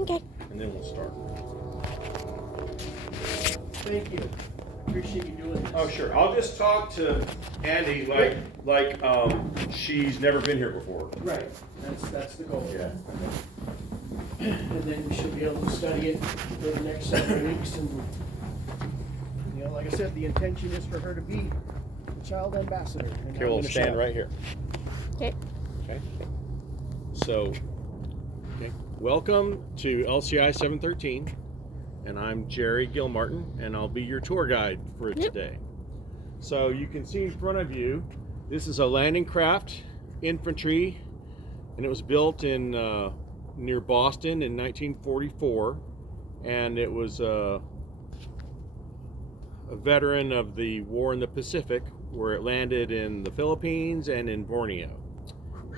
Okay. And then we'll start. Thank you. Appreciate you doing this. Oh, sure. I'll just talk to Andy like she's never been here before. Right. That's the goal. Yeah. And then we should be able to study it for the next several weeks. And like I said, the intention is for her to be the child ambassador. And Okay, we'll stand right here. Okay. Okay. So, welcome to LCI-713, and I'm Jerry Gilmartin, and I'll be your tour guide for today. So you can see in front of you, this is a landing craft infantry, and it was built in near Boston in 1944, and it was a veteran of the war in the Pacific, where it landed in the Philippines and in Borneo,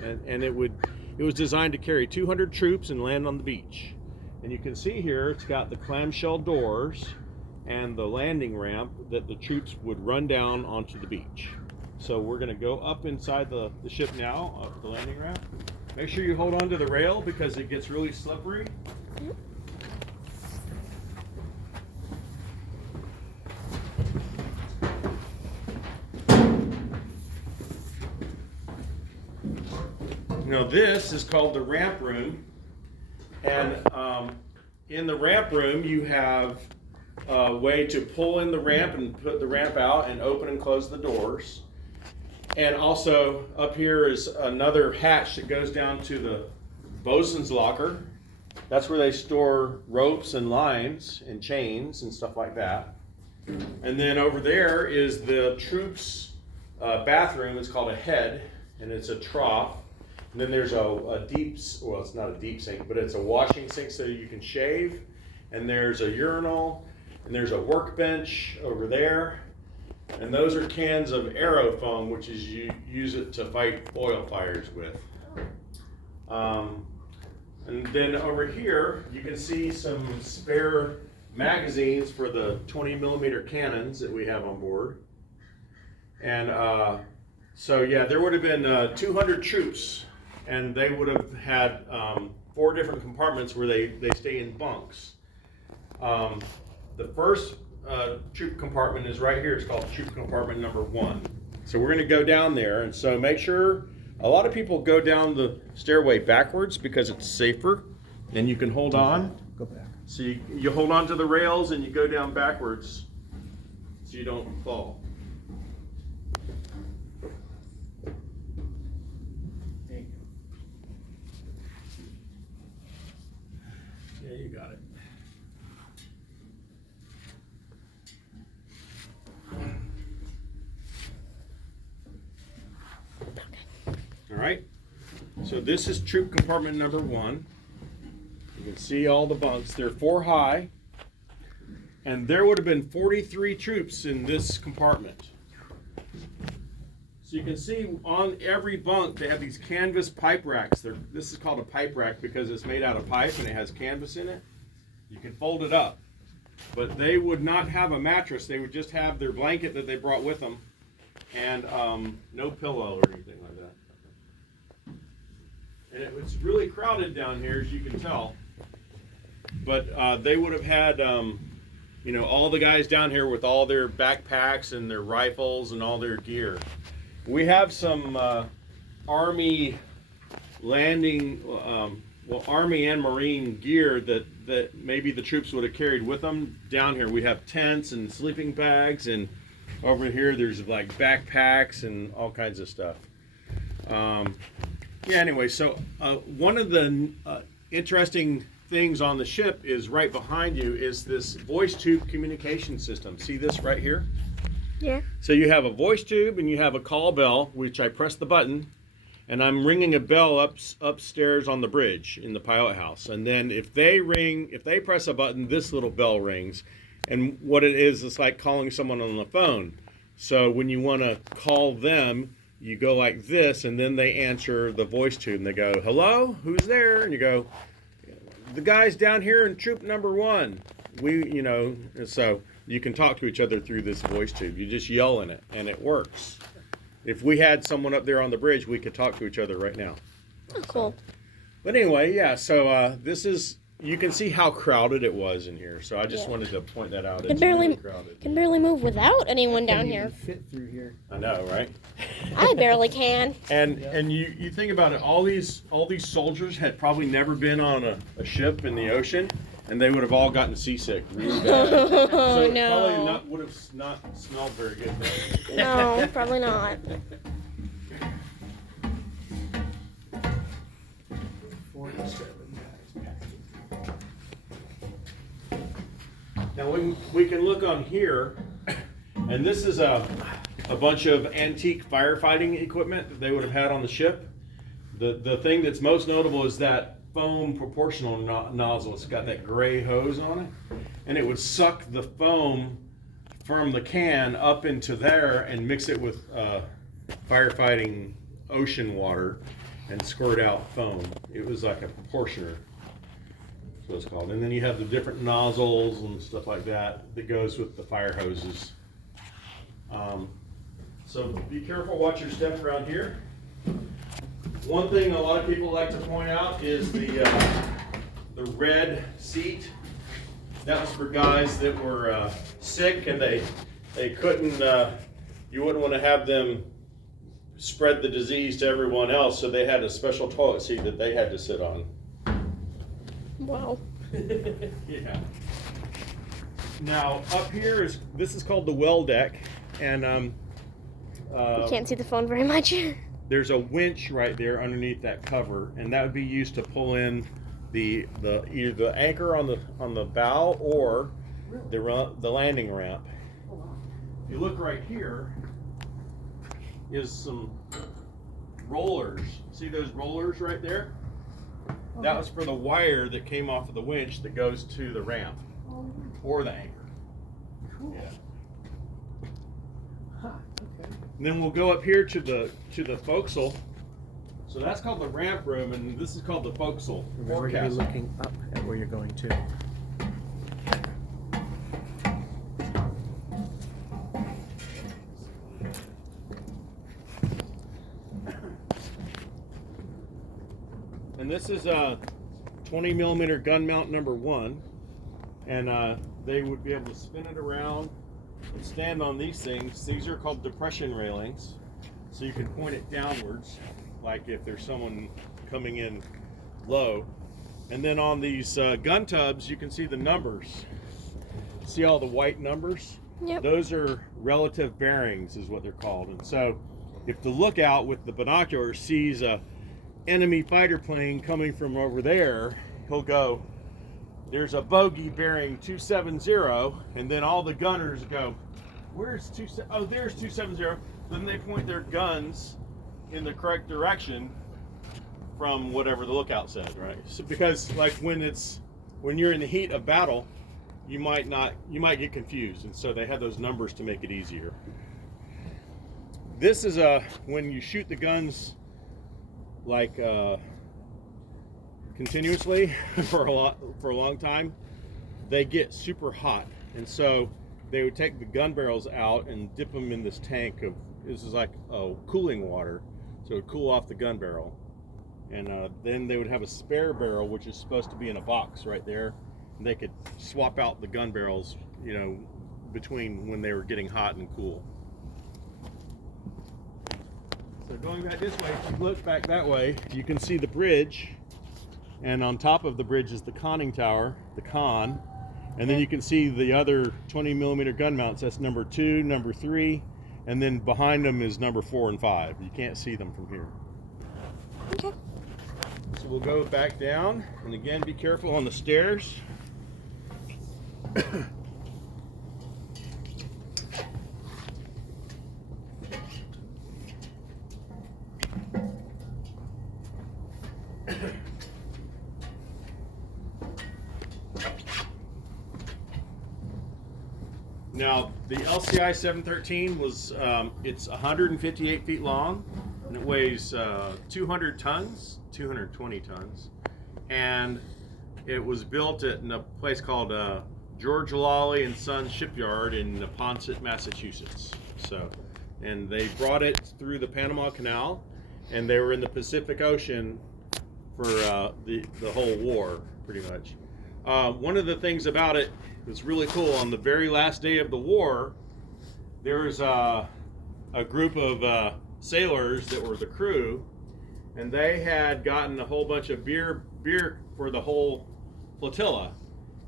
and it was designed to carry 200 troops and land on the beach. And you can see here it's got the clamshell doors and the landing ramp that the troops would run down onto the beach. So we're going to go up inside the ship now, up the landing ramp. Make sure you hold on to the rail because it gets really slippery. Now this is called the ramp room, and in the ramp room you have a way to pull in the ramp and put the ramp out and open and close the doors. And also up here is another hatch that goes down to the bosun's locker. That's where they store ropes and lines and chains and stuff like that. And then over there is the troops' bathroom. It's called a head, and it's a trough. And then there's a deep, well, it's not a deep sink, but it's a washing sink so you can shave. And there's a urinal, and there's a workbench over there. And those are cans of aerofoam, which is you use it to fight oil fires with. And then over here, you can see some spare magazines for the 20mm cannons that we have on board. And so yeah, there would have been 200 troops, and they would have had 4 different compartments where they stay in bunks. The first troop compartment is right here. It's called troop compartment number 1. So we're going to go down there, and so make sure, a lot of people go down the stairway backwards because it's safer, and you can hold on. Go back. So you hold on to the rails and you go down backwards so you don't fall. Thank you. Yeah, you got it. All right, so this is troop compartment number 1. You can see all the bunks. They're 4 high, and there would have been 43 troops in this compartment. So you can see on every bunk they have these canvas pipe racks. This is called a pipe rack because it's made out of pipe and it has canvas in it. You can fold it up, but they would not have a mattress. They would just have their blanket that they brought with them, and no pillow or anything like that. And it was really crowded down here, as you can tell. But they would have had, all the guys down here with all their backpacks and their rifles and all their gear. We have some Army landing, Army and Marine gear that maybe the troops would have carried with them. Down here we have tents and sleeping bags, and over here there's like backpacks and all kinds of stuff. Yeah, anyway, so one of the interesting things on the ship is right behind you is this voice tube communication system. See this right here? Yeah. So you have a voice tube and you have a call bell, which I press the button, and I'm ringing a bell upstairs on the bridge in the pilot house. And then if they press a button, this little bell rings. And what it is, it's like calling someone on the phone. So when you want to call them, you go like this, and then they answer the voice tube, and they go, "Hello, who's there?" And you go, "The guys down here in troop number 1." So you can talk to each other through this voice tube. You just yell in it, and it works. If we had someone up there on the bridge, we could talk to each other right now. Oh, cool. But anyway, yeah. So this is you can see how crowded it was in here. So I just Yeah. wanted to point that out. Can It's barely really crowded. can barely move without anyone down Can't here. even fit through here. I know, right? I barely can. And you think about it, all these soldiers had probably never been on a ship in the ocean, and they would have all gotten seasick really bad. So Oh it no. probably would have not smelled very good then. No, probably not. 47 guys packed. Now we can look on here, and this is a bunch of antique firefighting equipment that they would have had on the ship. The thing that's most notable is that foam proportional nozzle. It's got that gray hose on it, and it would suck the foam from the can up into there and mix it with firefighting ocean water and squirt out foam. It was like a proportioner. That's what it's called. And then you have the different nozzles and stuff like that that goes with the fire hoses. So be careful, watch your steps around here. One thing a lot of people like to point out is the red seat. That was for guys that were sick and they couldn't, you wouldn't want to have them spread the disease to everyone else, so they had a special toilet seat that they had to sit on. Wow. Yeah. Now up here this is called the well deck, and You can't see the phone very much. there's a winch right there underneath that cover, and that would be used to pull in the either the anchor on the bow or the landing ramp. If you look right here, is some rollers. See those rollers right there? That was for the wire that came off of the winch that goes to the ramp or the anchor. Cool. Yeah. Huh, okay. And then we'll go up here to the forecastle. So that's called the ramp room, and this is called the forecastle. Remember to be looking up at where you're going to. And this is a 20 millimeter gun mount number 1, and they would be able to spin it around and stand on these things. These are called depression railings, so you can point it downwards, like if there's someone coming in low. And then on these gun tubs, you can see the numbers. See all the white numbers? Yep. Those are relative bearings, is what they're called. And so, if the lookout with the binocular sees a enemy fighter plane coming from over there, he'll go, there's a bogey bearing 270, and then all the gunners go, where's oh, there's 270. Then they point their guns in the correct direction from whatever the lookout said, right? So because like when you're in the heat of battle, you might get confused, and so they have those numbers to make it easier. This is when you shoot the guns like continuously for a long time, they get super hot, and so they would take the gun barrels out and dip them in this tank of, this is like cooling water, so it would cool off the gun barrel, and then they would have a spare barrel which is supposed to be in a box right there, and they could swap out the gun barrels, you know, between when they were getting hot and cool. So going back this way, if you look back that way, you can see the bridge, and on top of the bridge is the conning tower, the con, and then you can see the other 20 millimeter gun mounts. That's number 2, number 3, and then behind them is number 4 and 5. You can't see them from here. Okay. So we'll go back down, and again, be careful on the stairs. Now, the LCI-713 was, it's 158 feet long, and it weighs 200 tons, 220 tons, and it was built at a place called George Lawley and Sons Shipyard in Neponset, Massachusetts. So, and they brought it through the Panama Canal, and they were in the Pacific Ocean for the whole war, pretty much. One of the things about it was really cool. On the very last day of the war, there was a group of sailors that were the crew, and they had gotten a whole bunch of beer for the whole flotilla.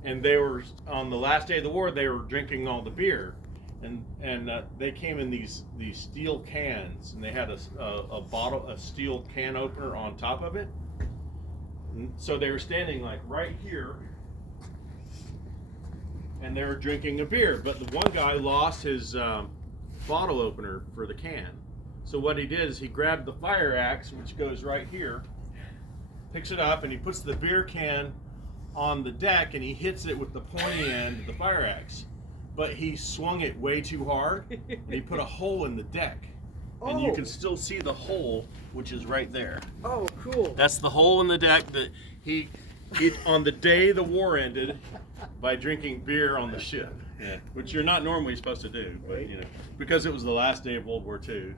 And they were, on the last day of the war, they were drinking all the beer. And they came in these steel cans, and they had a steel can opener on top of it. And so they were standing like right here, and they were drinking a beer. But the one guy lost his bottle opener for the can. So what he did is he grabbed the fire axe, which goes right here, picks it up, and he puts the beer can on the deck, and he hits it with the pointy end of the fire axe. But he swung it way too hard, and he put a hole in the deck. And you can still see the hole, which is right there. Oh, cool. That's the hole in the deck that he on the day the war ended, by drinking beer on the ship. Yeah, which you're not normally supposed to do, but you know, because it was the last day of World War II,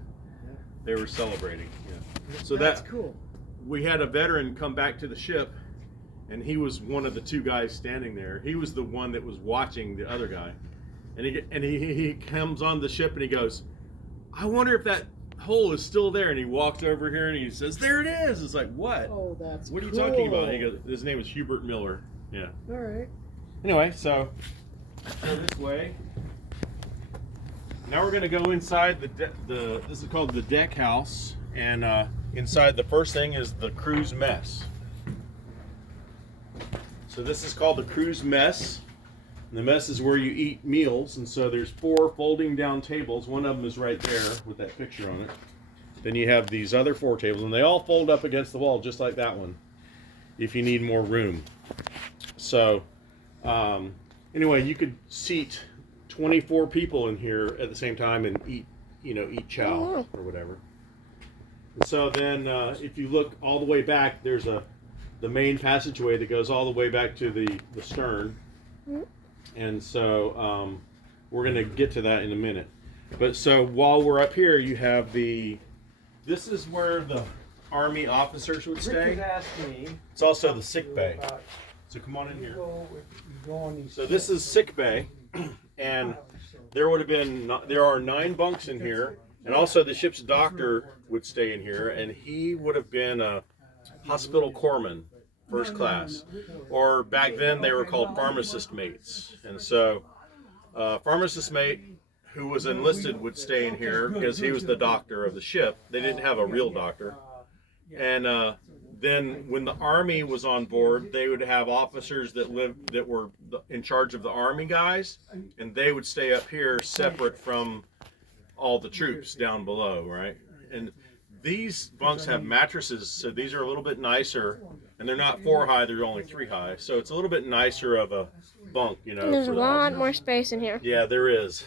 they were celebrating. Yeah. So that's cool. We had a veteran come back to the ship, and he was one of the two guys standing there. He was the one that was watching the other guy. And he comes on the ship and he goes, I wonder if that hole is still there. And he walks over here and he says, there it is. It's like, what? Oh, that's What are you cool. talking about? And he goes, his name is Hubert Miller. Yeah. All right. Anyway, so go this way. Now we're going to go inside this is called the deck house. And inside, the first thing is the crew's mess. So this is called the crew's mess. And the mess is where you eat meals, and so there's 4 folding down tables. One of them is right there with that picture on it. Then you have these other 4 tables, and they all fold up against the wall just like that one, if you need more room. So anyway, you could seat 24 people in here at the same time and eat chow or whatever. And so then if you look all the way back, there's the main passageway that goes all the way back to the stern. And so we're going to get to that in a minute. But so while we're up here, you have this is where the Army officers would stay. It's also the sick bay. So come on in here. So this is sick bay, and there are 9 bunks in here, and also the ship's doctor would stay in here, and he would have been a hospital corpsman. First class, or back then they were called pharmacist mates. And so pharmacist mate who was enlisted would stay in here because he was the doctor of the ship. They didn't have a real doctor. And then when the Army was on board, they would have officers that were in charge of the Army guys, and they would stay up here separate from all the troops down below, right? And these bunks have mattresses, so these are a little bit nicer, and they're not 4 high, they're only 3 high. So it's a little bit nicer of a bunk, you know. And there's a lot more space in here. Yeah, there is.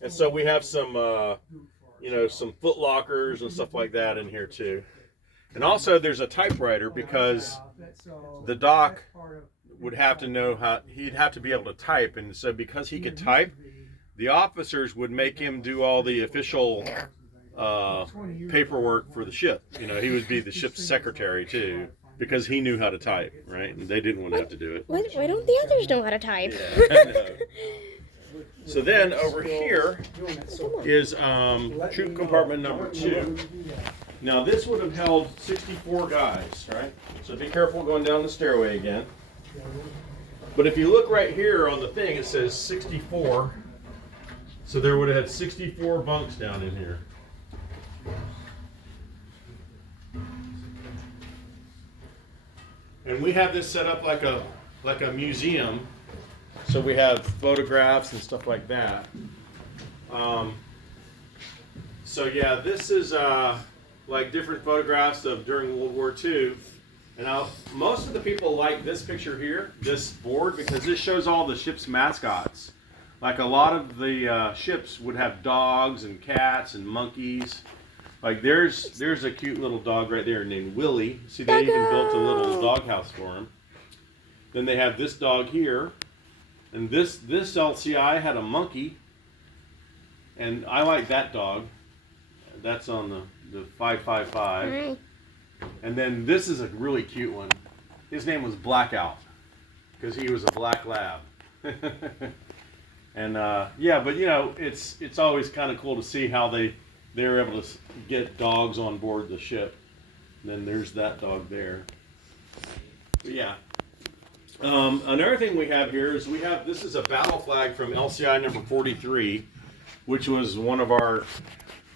And so we have some, some foot lockers and stuff like that in here too. And also there's a typewriter because the doc would have to know he'd have to be able to type. And so because he could type, the officers would make him do all the official paperwork for the ship. You know, he would be the ship's secretary too, because he knew how to type, right? And they didn't want to have to do it. Why don't the others know how to type? Yeah. So then over here is troop compartment number 2. Now this would have held 64 guys, right? So be careful going down the stairway again. But if you look right here on the thing, it says 64. So there would have had 64 bunks down in here. And we have this set up like a museum. So we have photographs and stuff like that. So yeah, this is like different photographs of during World War II. And now most of the people like this picture here, this board, because this shows all the ship's mascots. Like a lot of the ships would have dogs and cats and monkeys. Like there's a cute little dog right there named Willie. See, they even built a little doghouse for him. Then they have this dog here. And this LCI had a monkey. And I like that dog. That's on the 555. And then this is a really cute one. His name was Blackout. because he was a black lab. And yeah, but you know, it's always kind of cool to see how they're able to get dogs on board the ship. And then there's that dog there. But yeah. Another thing we have here is this is a battle flag from LCI number 43, which was one of our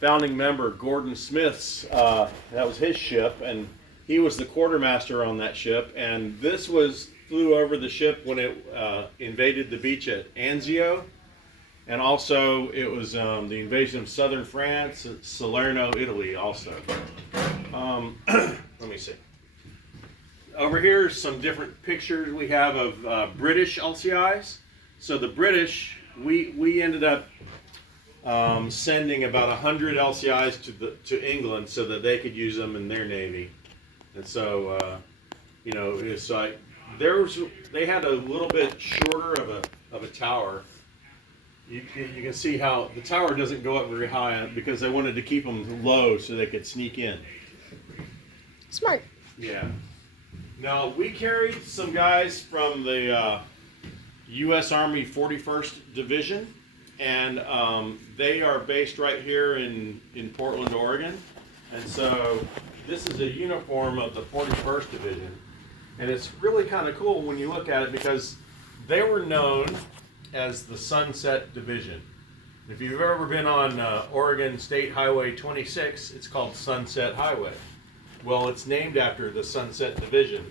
founding member Gordon Smith's. That was his ship, and he was the quartermaster on that ship. And this flew over the ship when it invaded the beach at Anzio, and also it was the invasion of southern France, Salerno, Italy, also. Let me see. Over here are some different pictures we have of British LCIs. So the British, we ended up sending about 100 LCIs to England so that they could use them in their navy. And so, you know, it's like they had a little bit shorter of a tower. You can see how the tower doesn't go up very high because they wanted to keep them low so they could sneak in. Smart. Yeah. Now, we carried some guys from the U.S. Army 41st Division, and they are based right here in Portland, Oregon. And so this is a uniform of the 41st Division. And it's really kind of cool when you look at it because they were known as the Sunset Division. If you've ever been on Oregon State Highway 26, it's called Sunset Highway. Well, it's named after the Sunset Division,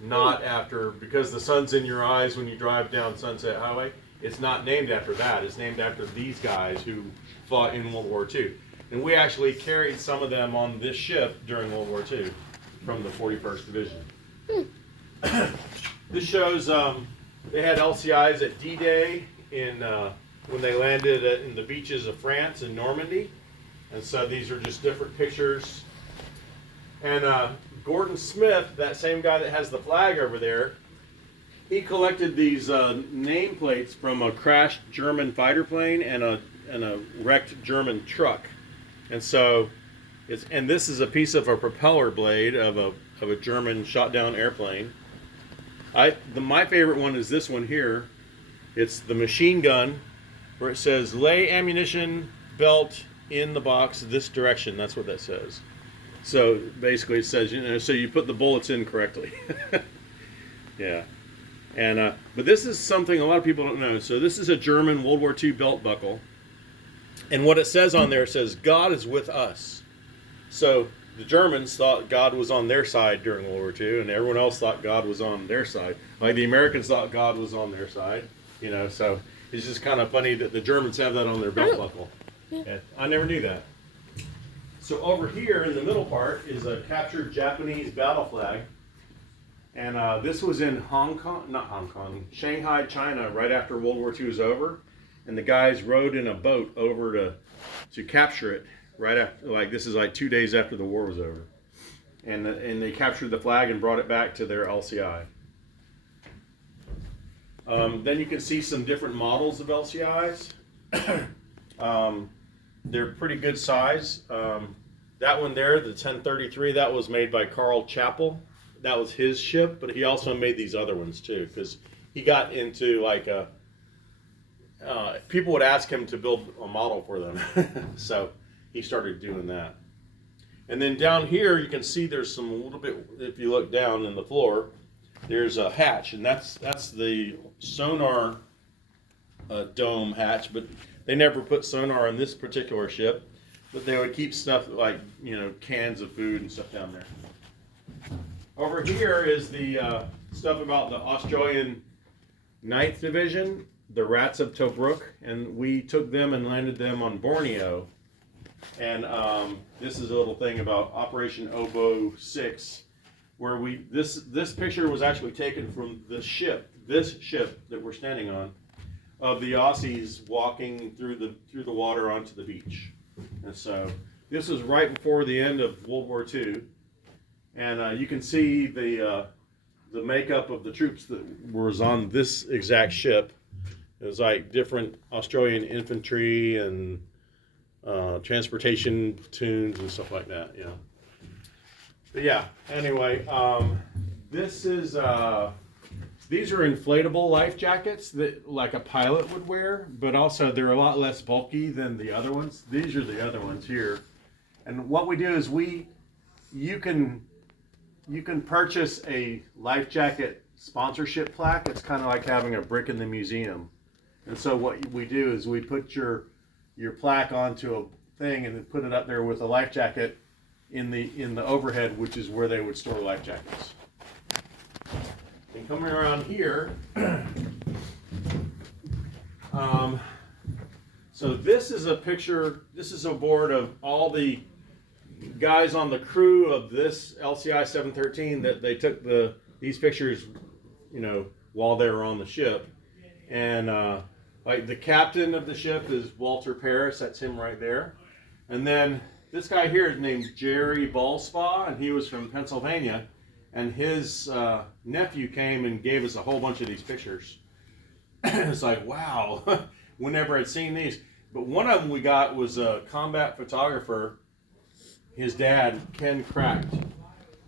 not after, because the sun's in your eyes when you drive down Sunset Highway. It's not named after that. It's named after these guys who fought in World War II. And we actually carried some of them on this ship during World War II from the 41st Division. This shows they had LCIs at D-Day when they landed in the beaches of France in Normandy. And so these are just different pictures. And Gordon Smith, that same guy that has the flag over there, he collected these nameplates from a crashed German fighter plane and a wrecked German truck. And so, this is a piece of a propeller blade of a German shot down airplane. My favorite one is this one here. It's the machine gun where it says lay ammunition belt in the box this direction. That's what that says. So basically it says, you know, so you put the bullets in correctly. Yeah. And but this is something a lot of people don't know. So this is a German World War II belt buckle. And what it says on there, it says, God is with us. So the Germans thought God was on their side during World War II, and everyone else thought God was on their side. Like the Americans thought God was on their side, you know, so it's just kind of funny that the Germans have that on their belt buckle. Yeah, I never knew that. So over here in the middle part is a captured Japanese battle flag. And this was in Shanghai, China, right after World War II was over. And the guys rowed in a boat over to capture it right after, like this is like 2 days after the war was over. And they captured the flag and brought it back to their LCI. Then you can see some different models of LCIs. They're pretty good size. That one there, the 1033, that was made by Carl Chappell. That was his ship, but he also made these other ones too, because he got into like people would ask him to build a model for them. So he started doing that. And then down here, you can see there's some a little bit, if you look down in the floor, there's a hatch, and that's the sonar dome hatch, but they never put sonar on this particular ship, but they would keep stuff like, you know, cans of food and stuff down there. Over here is the stuff about the Australian 9th Division, the Rats of Tobruk, and we took them and landed them on Borneo. And this is a little thing about Operation Oboe 6, where this picture was actually taken from this ship that we're standing on, of the Aussies walking through the water onto the beach. And so this was right before the end of World War II, and you can see the makeup of the troops that was on this exact ship. It was like different Australian infantry and transportation platoons and stuff like that, you know. But yeah, anyway, this is these are inflatable life jackets that like a pilot would wear, but also they're a lot less bulky than the other ones. These are the other ones here. And what we do is you can purchase a life jacket sponsorship plaque. It's kind of like having a brick in the museum. And so what we do is we put your plaque onto a thing and then put it up there with a life jacket in the overhead, which is where they would store life jackets. And coming around here, so this is a picture, this is a board of all the guys on the crew of this LCI-713 that they took these pictures, you know, while they were on the ship. And like the captain of the ship is Walter Paris, that's him right there. And then this guy here is named Jerry Ballspaw, and he was from Pennsylvania. And his nephew came and gave us a whole bunch of these pictures. It's like, wow, we never had seen these. But one of them we got was a combat photographer. His dad, Ken Cracked,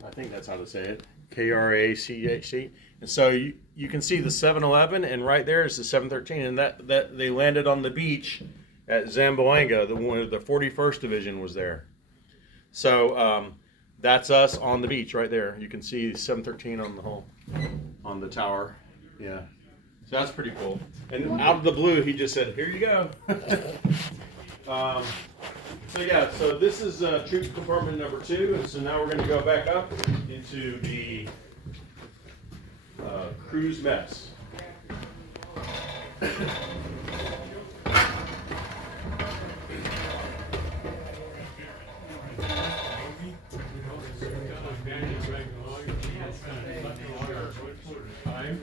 I think that's how to say it, Krachc. And so you can see the 711, and right there is the 713, and that they landed on the beach at Zamboanga. The 41st Division was there. So that's us on the beach right there. You can see 713 on the tower. Yeah. So that's pretty cool. And out of the blue, he just said, "Here you go." So yeah, so this is troop compartment number 2, and so now we're going to go back up into the crew's mess.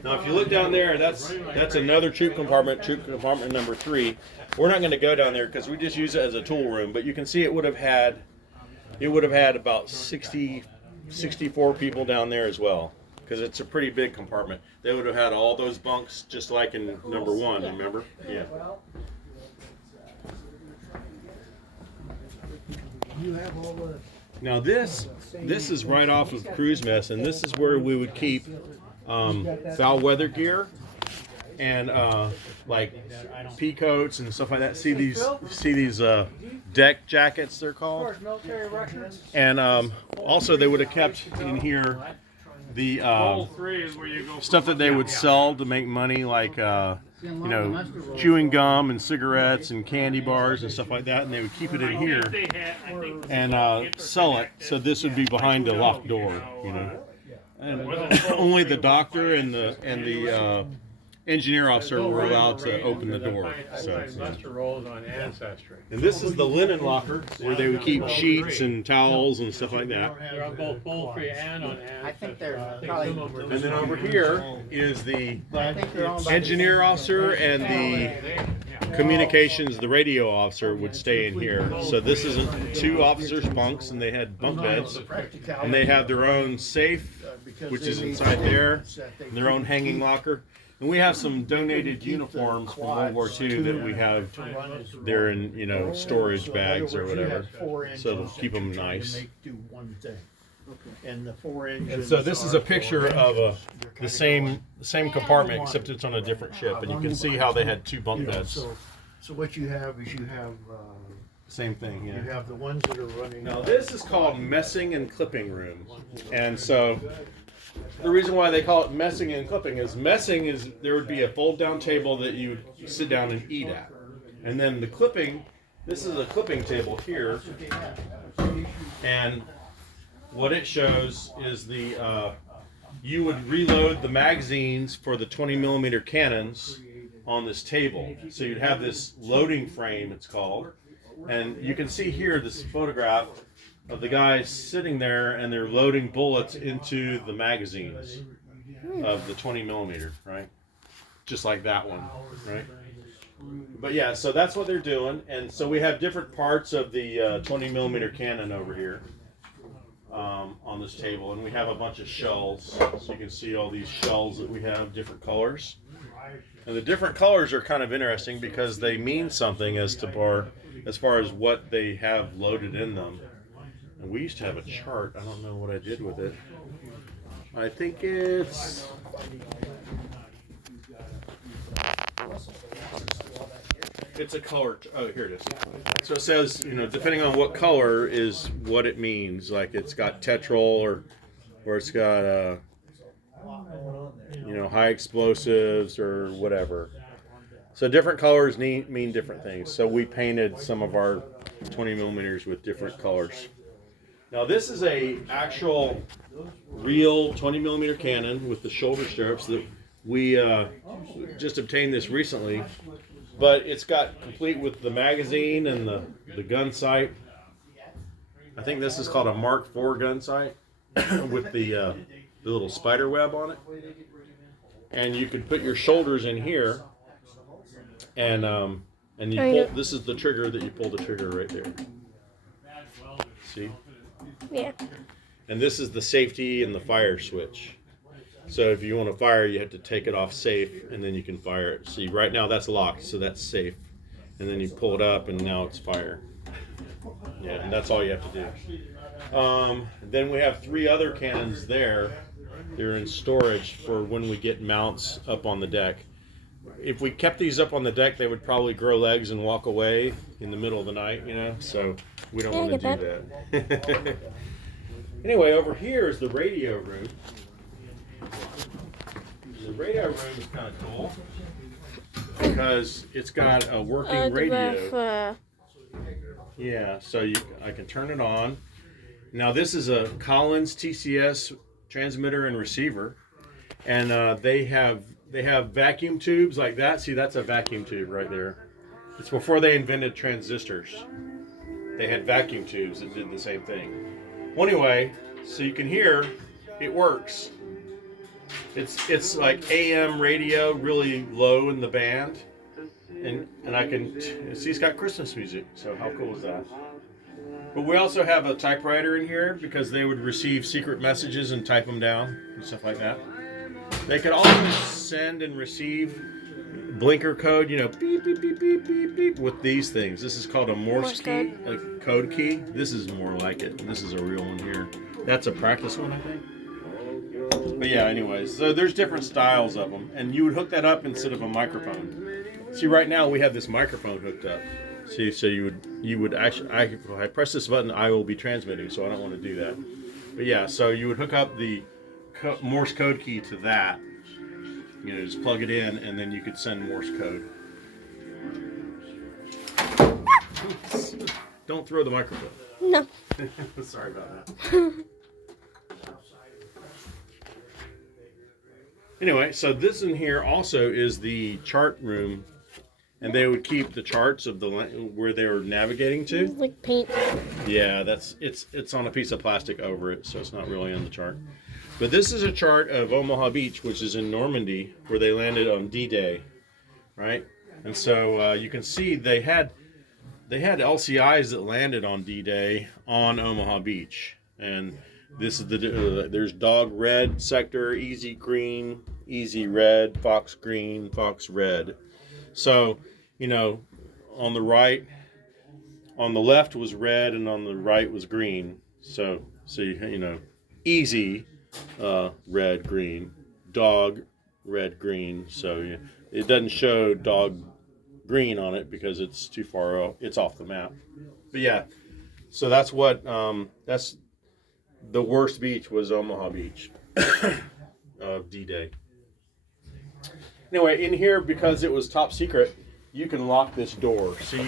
Now, if you look down there, that's another troop compartment number 3. We're not going to go down there because we just use it as a tool room. But you can see it would have had about 64 people down there as well, because it's a pretty big compartment. They would have had all those bunks just like in number 1. Remember? Yeah. Now this is right off of cruise mess, and this is where we would keep foul weather gear and like pea coats and stuff like that. See these deck jackets, they're called. And also they would have kept in here the stuff that they would sell to make money, like you know, chewing gum and cigarettes and candy bars and stuff like that, and they would keep it in here and sell it. So this would be behind a locked door, you know. And only the doctor and the engineer officer were allowed to open the door. So, and this is the linen locker where they would keep sheets and towels and stuff like that. I think they're probably. And then over here is the engineer officer and the communications, the radio officer would stay in here. So this is 2 officers' bunks, and they had bunk beds, and they have their own safe, which is inside there, and their own hanging locker. And we have some donated uniforms from World War II that we have there in, you know, storage bags or whatever, so to keep them nice. And so this is a picture of the same compartment, except it's on a different ship, and you can see how they had 2 bunk beds. So what you have is Same thing, yeah. You have the ones that are running. Now this is called messing and clipping room, and so the reason why they call it messing and clipping is there would be a fold down table that you sit down and eat at, and then the clipping. This is a clipping table here, and what it shows is you would reload the magazines for the 20mm cannons on this table. So you'd have this loading frame, it's called, and you can see here this photograph of the guys sitting there, and they're loading bullets into the magazines of the 20mm, right? Just like that one, right? But yeah, so that's what they're doing, and so we have different parts of the 20mm cannon over here on this table, and we have a bunch of shells, so you can see all these shells that we have, different colors. And the different colors are kind of interesting because they mean something as far as what they have loaded in them. And we used to have a chart. I don't know what I did with it. I think it's it's a color. Oh, here it is. So it says, you know, depending on what color is what it means. Like it's got tetrol or it's got you know, high explosives or whatever. So different colors mean different things. So we painted some of our 20 millimeters with different colors. Now this is a actual real 20 millimeter cannon with the shoulder stirrups that we just obtained this recently. But it's got complete with the magazine and the gun sight. I think this is called a Mark IV gun sight with the little spider web on it. And you could put your shoulders in here, and you pull. This is the trigger that you pull the trigger right there. See? Yeah. And this is the safety and the fire switch. So if you want to fire, you have to take it off safe, and then you can fire it. See, right now that's locked, so that's safe. And then you pull it up, and now it's fire. Yeah, and that's all you have to do. Then we have 3 other cannons there. They're in storage for when we get mounts up on the deck. If we kept these up on the deck, they would probably grow legs and walk away in the middle of the night, you know, so we don't want to do that. Anyway, over here is the radio room. The radio room is kind of cool because it's got a working radio. Yeah, so I can turn it on. Now this is a Collins TCS transmitter and receiver, and they have vacuum tubes like that. See, that's a vacuum tube right there. It's before they invented transistors. They had vacuum tubes that did the same thing. Well, anyway, so you can hear it works. It's like AM radio, really low in the band, and I can see it's got Christmas music. So how cool is that? But we also have a typewriter in here because they would receive secret messages and type them down and stuff like that. They could also send and receive blinker code, you know, beep, beep, beep, beep, beep, beep, with these things. This is called a Morse key, a code key. This is more like it. This is a real one here. That's a practice one, I think. But yeah, anyways, so there's different styles of them. And you would hook that up instead of a microphone. See, right now we have this microphone hooked up. See, so you would actually, if I press this button, I will be transmitting, so I don't want to do that. But yeah, so you would hook up the Morse code key to that. You know, just plug it in, and then you could send Morse code. Oops. Don't throw the microphone. No. Sorry about that. Anyway, so this in here also is the chart room. And they would keep the charts of where they were navigating to. It's like paint. Yeah, it's on a piece of plastic over it, so it's not really on the chart. But this is a chart of Omaha Beach, which is in Normandy, where they landed on D-Day, right? And so you can see they had LCIs that landed on D-Day on Omaha Beach, and this is there's Dog Red sector, Easy Green, Easy Red, Fox Green, Fox Red. So, you know, on the left was red, and on the right was green. So you know, easy, red, green, dog, red, green. So it doesn't show dog green on it because it's too far out. It's off the map. But yeah, so that's what that's the worst beach was Omaha Beach of D-Day. Anyway, in here, because it was top secret, you can lock this door. See?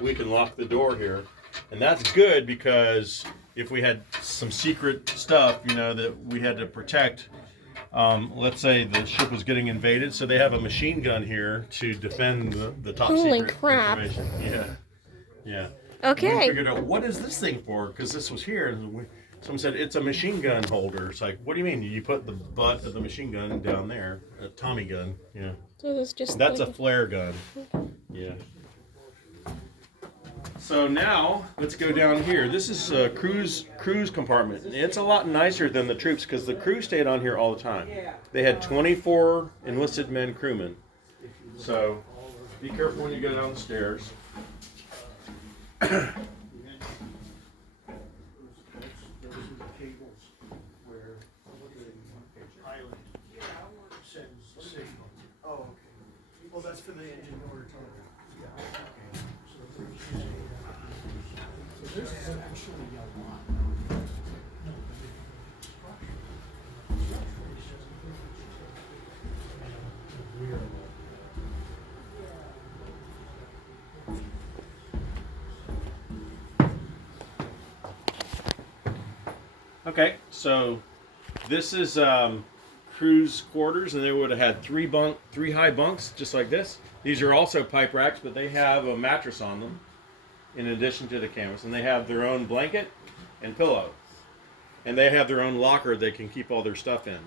We can lock the door here. And that's good because if we had some secret stuff, you know, that we had to protect, let's say the ship was getting invaded, so they have a machine gun here to defend the top secret information. Yeah. Okay. We figured out, what is this thing for? Because this was here. And someone said, it's a machine gun holder. It's like, what do you mean? You put the butt of the machine gun down there. A Tommy gun, yeah. So it's just that's like a flare gun. Okay. Yeah. So now, let's go down here. This is a cruise compartment. It's a lot nicer than the troops because the crew stayed on here all the time. They had 24 enlisted men crewmen. So be careful when you go down the stairs. Well, that's for the engine motor toner. Yeah. Okay. So this is actually a lot. Okay, so this is crew's quarters, and they would have had three high bunks just like this. These are also pipe racks, but they have a mattress on them in addition to the canvas, and they have their own blanket and pillow, and they have their own locker they can keep all their stuff in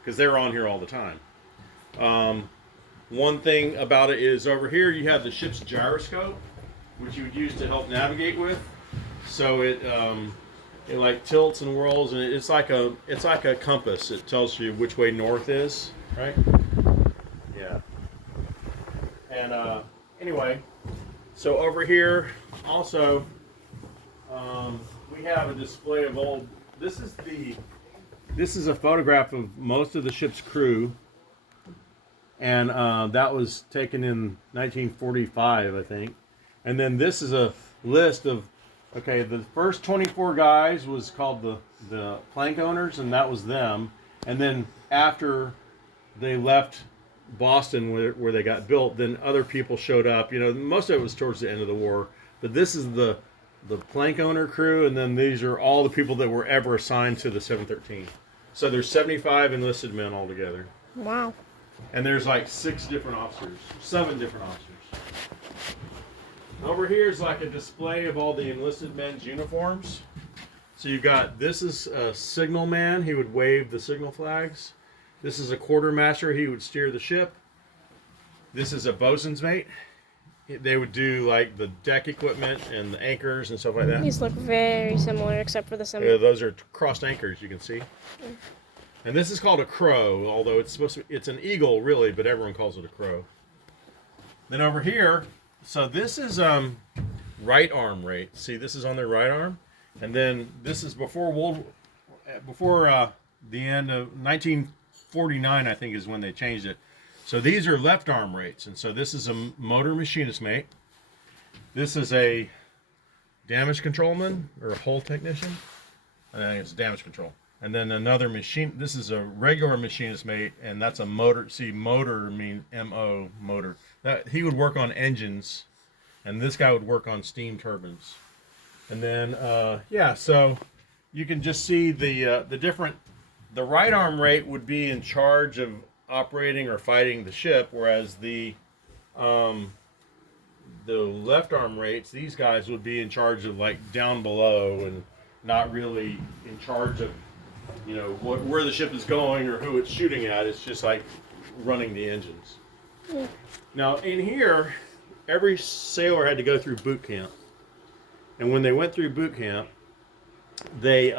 because they're on here all the time. One thing about it is over here you have the ship's gyroscope, which you would use to help navigate with. So it like tilts and whirls, and it's like a compass. It tells you which way north is, right? Yeah. And anyway, so over here also we have a display of old. This is a photograph of most of the ship's crew, and that was taken in 1945, I think. And then this is a list of, okay, the first 24 guys was called the plank owners, and that was them. And then after they left Boston, where they got built, then other people showed up. You know, most of it was towards the end of the war. But this is the plank owner crew, and then these are all the people that were ever assigned to the 713. So there's 75 enlisted men altogether. Wow. And there's like 7 different officers. Over here is like a display of all the enlisted men's uniforms. So you got, this is a signal man. He would wave the signal flags. This is a quartermaster. He would steer the ship. This is a bosun's mate. They would do like the deck equipment and the anchors and stuff like that. These look very similar except for the symbol. Yeah, those are crossed anchors, you can see. And this is called a crow, although it's supposed to be, it's an eagle really, but everyone calls it a crow. Then over here, so this is right arm rate. See, this is on their right arm, and then this is before the end of 1949, I think, is when they changed it. So these are left arm rates, and so this is a motor machinist mate. This is a damage controlman or a hull technician. I think it's damage control. And then another machine. This is a regular machinist mate, and that's a motor. See, motor means M-O, motor. That he would work on engines, and this guy would work on steam turbines. And then, yeah, so you can just see the different. The right arm rate would be in charge of operating or fighting the ship, whereas the left arm rates, these guys would be in charge of like down below and not really in charge of, you know, where the ship is going or who it's shooting at. It's just like running the engines. Yeah. Now in here, every sailor had to go through boot camp, and when they went through boot camp, they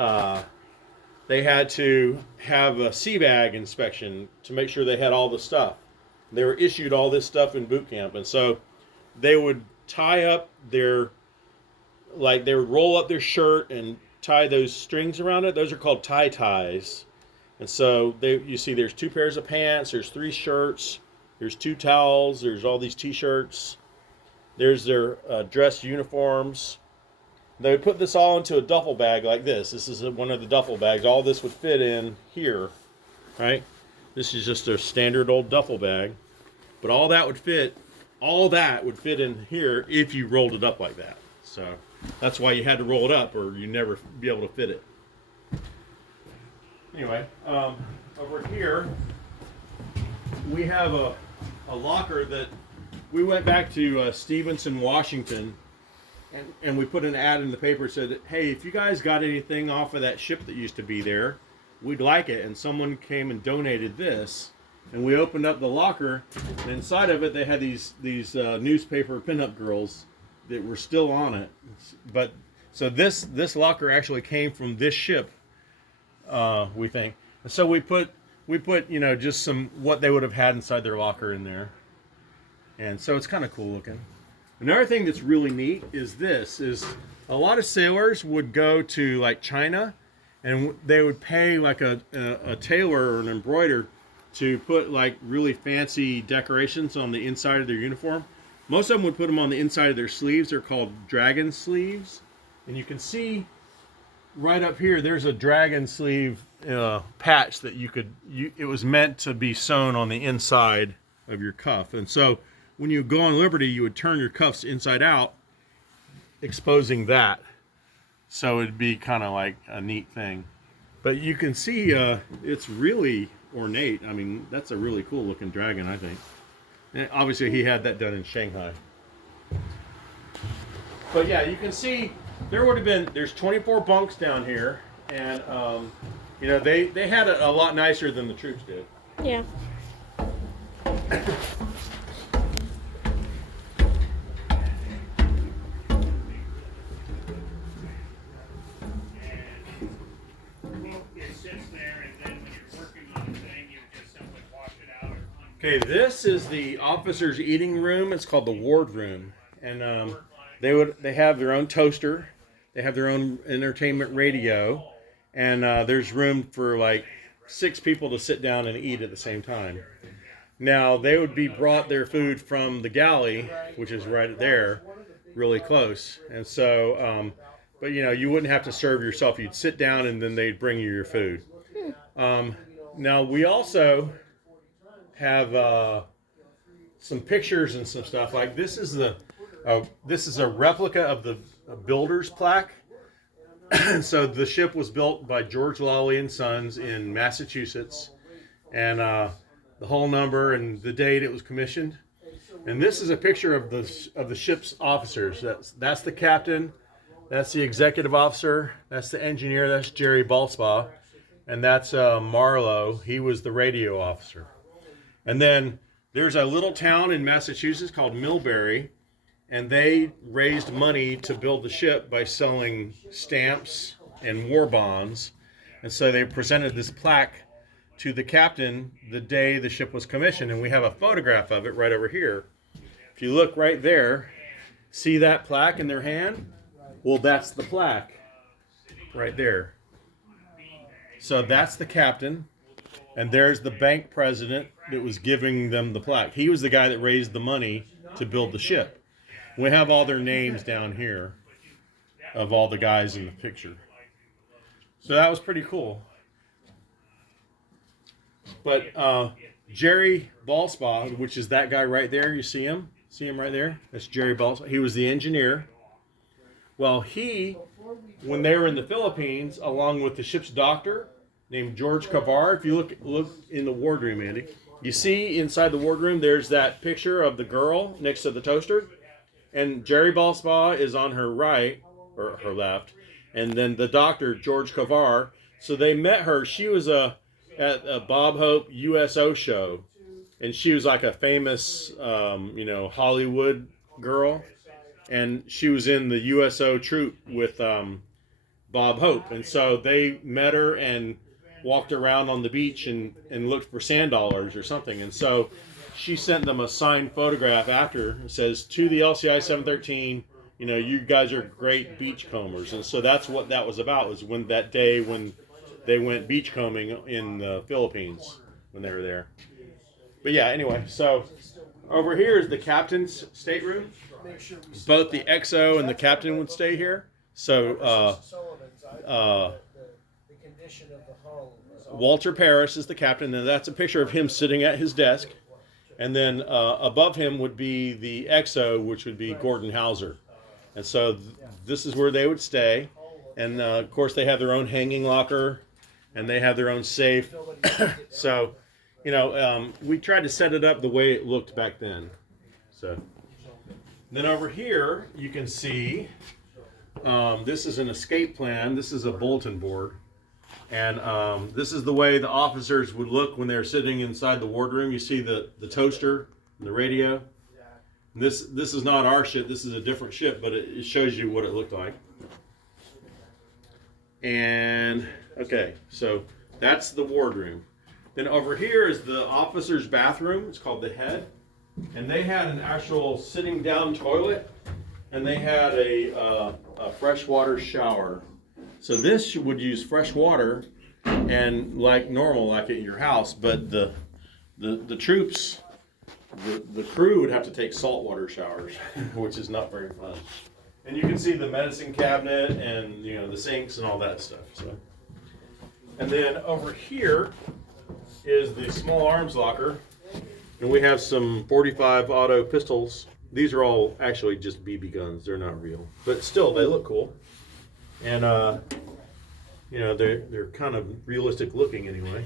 had to have a sea bag inspection to make sure they had all the stuff. They were issued all this stuff in boot camp, and so they would tie up their, like they would roll up their shirt and tie those strings around it. Those are called tie ties. And so you see there's 2 pairs of pants, there's 3 shirts, there's 2 towels, there's all these t-shirts, there's their dress uniforms. They would put this all into a duffel bag like this. This is one of the duffel bags. All this would fit in here, right? This is just a standard old duffel bag. But all that would fit in here if you rolled it up like that. So that's why you had to roll it up, or you'd never be able to fit it. Anyway, over here, we have a locker that we went back to Stevenson, Washington, and we put an ad in the paper that said, hey, if you guys got anything off of that ship that used to be there, we'd like it. And someone came and donated this, and we opened up the locker, and inside of it they had these newspaper pinup girls that were still on it. But so this locker actually came from this ship, we think. And so we put you know, just some what they would have had inside their locker in there, and so it's kind of cool looking. Another thing that's really neat is a lot of sailors would go to like China, and they would pay like a tailor or an embroiderer to put like really fancy decorations on the inside of their uniform. Most of them would put them on the inside of their sleeves. They're called dragon sleeves. And you can see right up here, there's a dragon sleeve patch that it was meant to be sewn on the inside of your cuff. And so when you go on Liberty, you would turn your cuffs inside out, exposing that. So it'd be kind of like a neat thing. But you can see it's really ornate. I mean, that's a really cool looking dragon, I think. And obviously he had that done in Shanghai. But yeah, you can see there's 24 bunks down here, and you know, they had it a lot nicer than the troops did. Yeah. Okay, this is the officers' eating room. It's called the ward room, and they have their own toaster, they have their own entertainment radio, and there's room for like 6 people to sit down and eat at the same time. Now they would be brought their food from the galley, which is right there, really close, and so but you know, you wouldn't have to serve yourself. You'd sit down and then they'd bring you your food. Now we also have some pictures and some stuff. Like this is a replica of the builder's plaque. So the ship was built by George Lawley and Sons in Massachusetts, and the whole number and the date it was commissioned. And this is a picture of the ship's officers. That's the captain, that's the executive officer, that's the engineer, that's Jerry Balsbaugh, and that's Marlowe. He was the radio officer. And then there's a little town in Massachusetts called Millbury, and they raised money to build the ship by selling stamps and war bonds. And so they presented this plaque to the captain the day the ship was commissioned, and we have a photograph of it right over here. If you look right there, see that plaque in their hand? Well, that's the plaque right there. So that's the captain, and there's the bank president that was giving them the plaque. He was the guy that raised the money to build the ship. We have all their names down here of all the guys in the picture. So that was pretty cool. But Jerry Balsbaugh, which is that guy right there, you see him? See him right there? That's Jerry Balsbaugh. He was the engineer. Well, when they were in the Philippines, along with the ship's doctor named George Cavar, if you look in the wardroom, Andy, you see inside the wardroom, there's that picture of the girl next to the toaster. And Jerry Balsbaugh is on her right, or her left. And then the doctor, George Cavar. So they met her. She was at a Bob Hope USO show. And she was like a famous, Hollywood girl. And she was in the USO troop with Bob Hope. And so they met her and walked around on the beach and looked for sand dollars or something. And so she sent them a signed photograph after. It says, "To the LCI-713, you guys are great beachcombers." And so that's what that was about, was when that day when they went beachcombing in the Philippines when they were there. But yeah, anyway, so over here is the captain's stateroom. Both the XO and the captain would stay here. So Walter Parris is the captain, and that's a picture of him sitting at his desk. And then above him would be the XO, which would be Gordon Hauser. And so this is where they would stay. And of course, they have their own hanging locker, and they have their own safe. So, we tried to set it up the way it looked back then. So then over here, you can see this is an escape plan. This is a bulletin board. And this is the way the officers would look when they're sitting inside the wardroom. You see the toaster and the radio. And this is not our ship. This is a different ship, but it shows you what it looked like. And, okay, so that's the wardroom. Then over here is the officer's bathroom. It's called the head. And they had an actual sitting down toilet. And they had a freshwater shower. So this would use fresh water and like normal, like at your house, but the the troops, the crew would have to take saltwater showers, which is not very fun. And you can see the medicine cabinet and the sinks and all that stuff. So, and then over here is the small arms locker, and we have some 45 auto pistols. These are all actually just BB guns; they're not real, but still they look cool. And they're kind of realistic looking anyway.